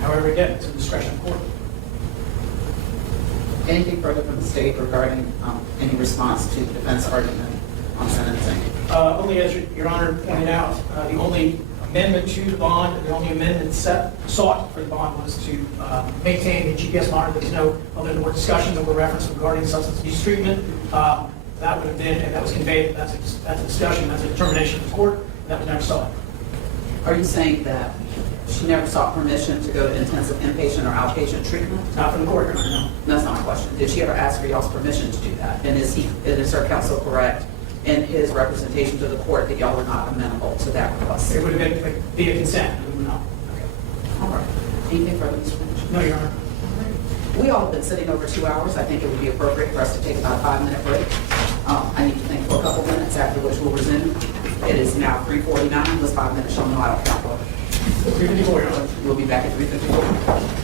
However, again, it's at the discretion of the court. Anything further from the state regarding any response to the defense argument on sentencing? Only as Your Honor pointed out, the only amendment to the bond, the only amendment sought for the bond was to maintain the GPS monitor. There's no other more discussions that were referenced regarding substance abuse treatment. That would have been, and that was conveyed, that's a discussion, that's a determination of the court, and that was never sought. Are you saying that she never sought permission to go to intensive inpatient or outpatient treatment? Not from the court, Your Honor, no. That's not my question. Did she ever ask for y'all's permission to do that? And is her counsel correct in his representation to the court that y'all were not amenable to that request? It would have been via consent, it would not. All right. Anything further, Mr. Finch? No, Your Honor. We all have been sitting over 2 hours. I think it would be appropriate for us to take about a 5-minute break. I need to think for a couple minutes, after which we'll resume. It is now 3:49. Was 5 minutes, y'all know I don't count well. 3:54, Your Honor. We'll be back at 3:54.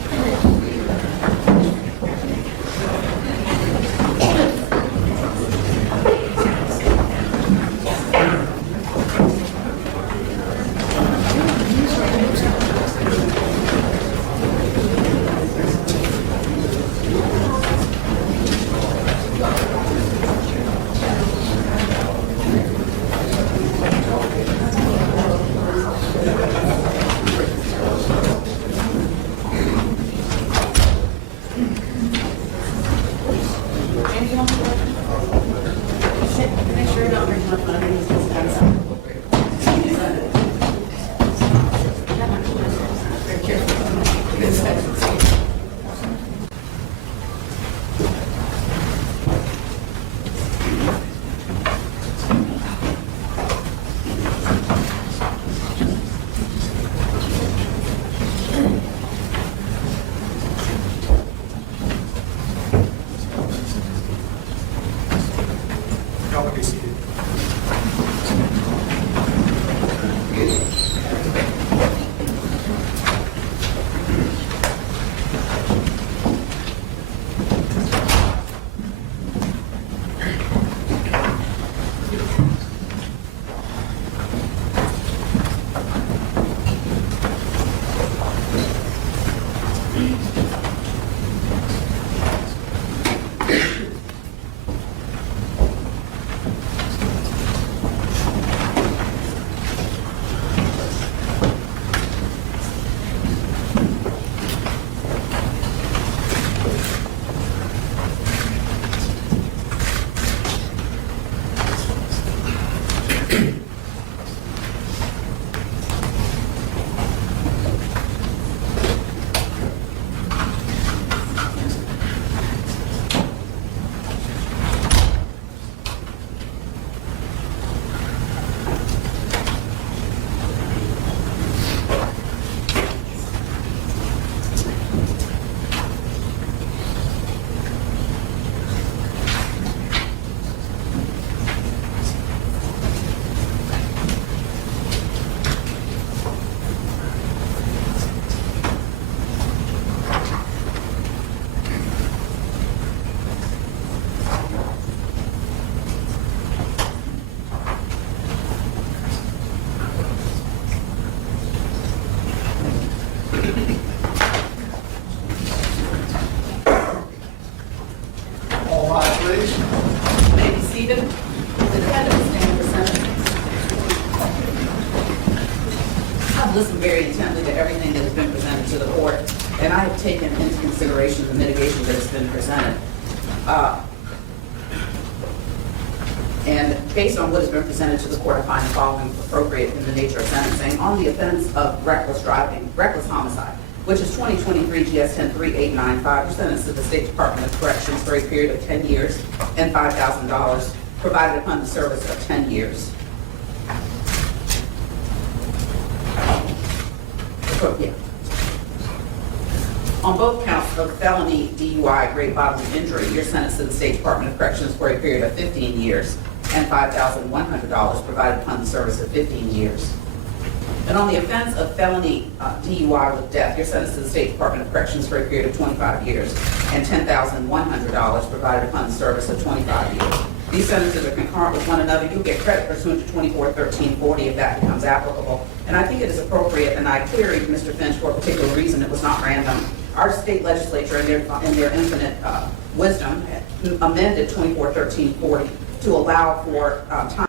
Jamie, you want to go? Make sure you're not bringing up underneath this pencil. Y'all can be seated. All rise, please. May be seated. The defendant stand for sentencing. I've listened very intently to everything that has been presented to the court, and I have taken into consideration the mitigation that has been presented. And based on what has been presented to the court, I find the following appropriate in the nature of sentencing. On the offense of reckless driving, reckless homicide, which is 2023 GS 103895, you're sentenced to the State Department of Corrections for a period of 10 years and $5,000, provided upon the service of 10 years. Yeah. On both counts of felony DUI, great bodily injury, you're sentenced to the State Department of Corrections for a period of 15 years and $5,100, provided upon the service of 15 years. And on the offense of felony DUI with death, you're sentenced to the State Department of Corrections for a period of 25 years and $10,100, provided upon the service of 25 years. These sentences are concurrent with one another. You'll get credit pursuant to 241340 if that becomes applicable. And I think it is appropriate, and I queried Mr. Finch for a particular reason. It was not random. Our state legislature, in their infinite wisdom, amended 241340 to allow for time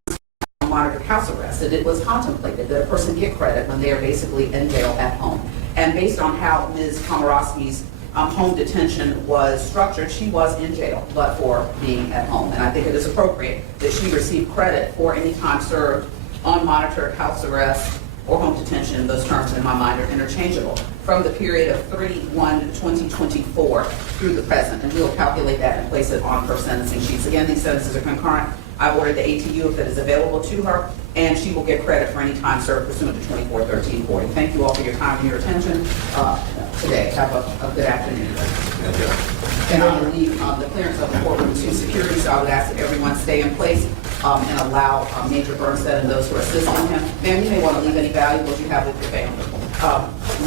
monitored house arrest, and it was contemplated that a person get credit when they are basically in jail at home. And based on how Ms. Komoroski's home detention was structured, she was in jail, but for being at home. And I think it is appropriate that she receive credit for any time served on monitored house arrest or home detention. Those terms in my mind are interchangeable, from the period of 3/1/2024 through the present. And we'll calculate that and place it on her sentencing sheets. Again, these sentences are concurrent. I've ordered the ATU if it is available to her, and she will get credit for any time served pursuant to 241340. Thank you all for your time and your attention today. Have a good afternoon. Thank you. And I will leave the clearance of the courtroom to security, so I would ask that everyone stay in place and allow Major Bernstead and those who are assisting him. Ma'am, you may want to leave any valuables you have with your family.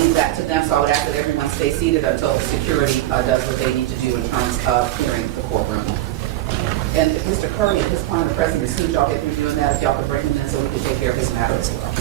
Leave that to them, so I would ask that everyone stay seated until security does what they need to do in terms of clearing the courtroom. And Mr. Curry, at this point, the president, as soon as y'all get through doing that, if y'all could bring him in so we can take care of his matter as well.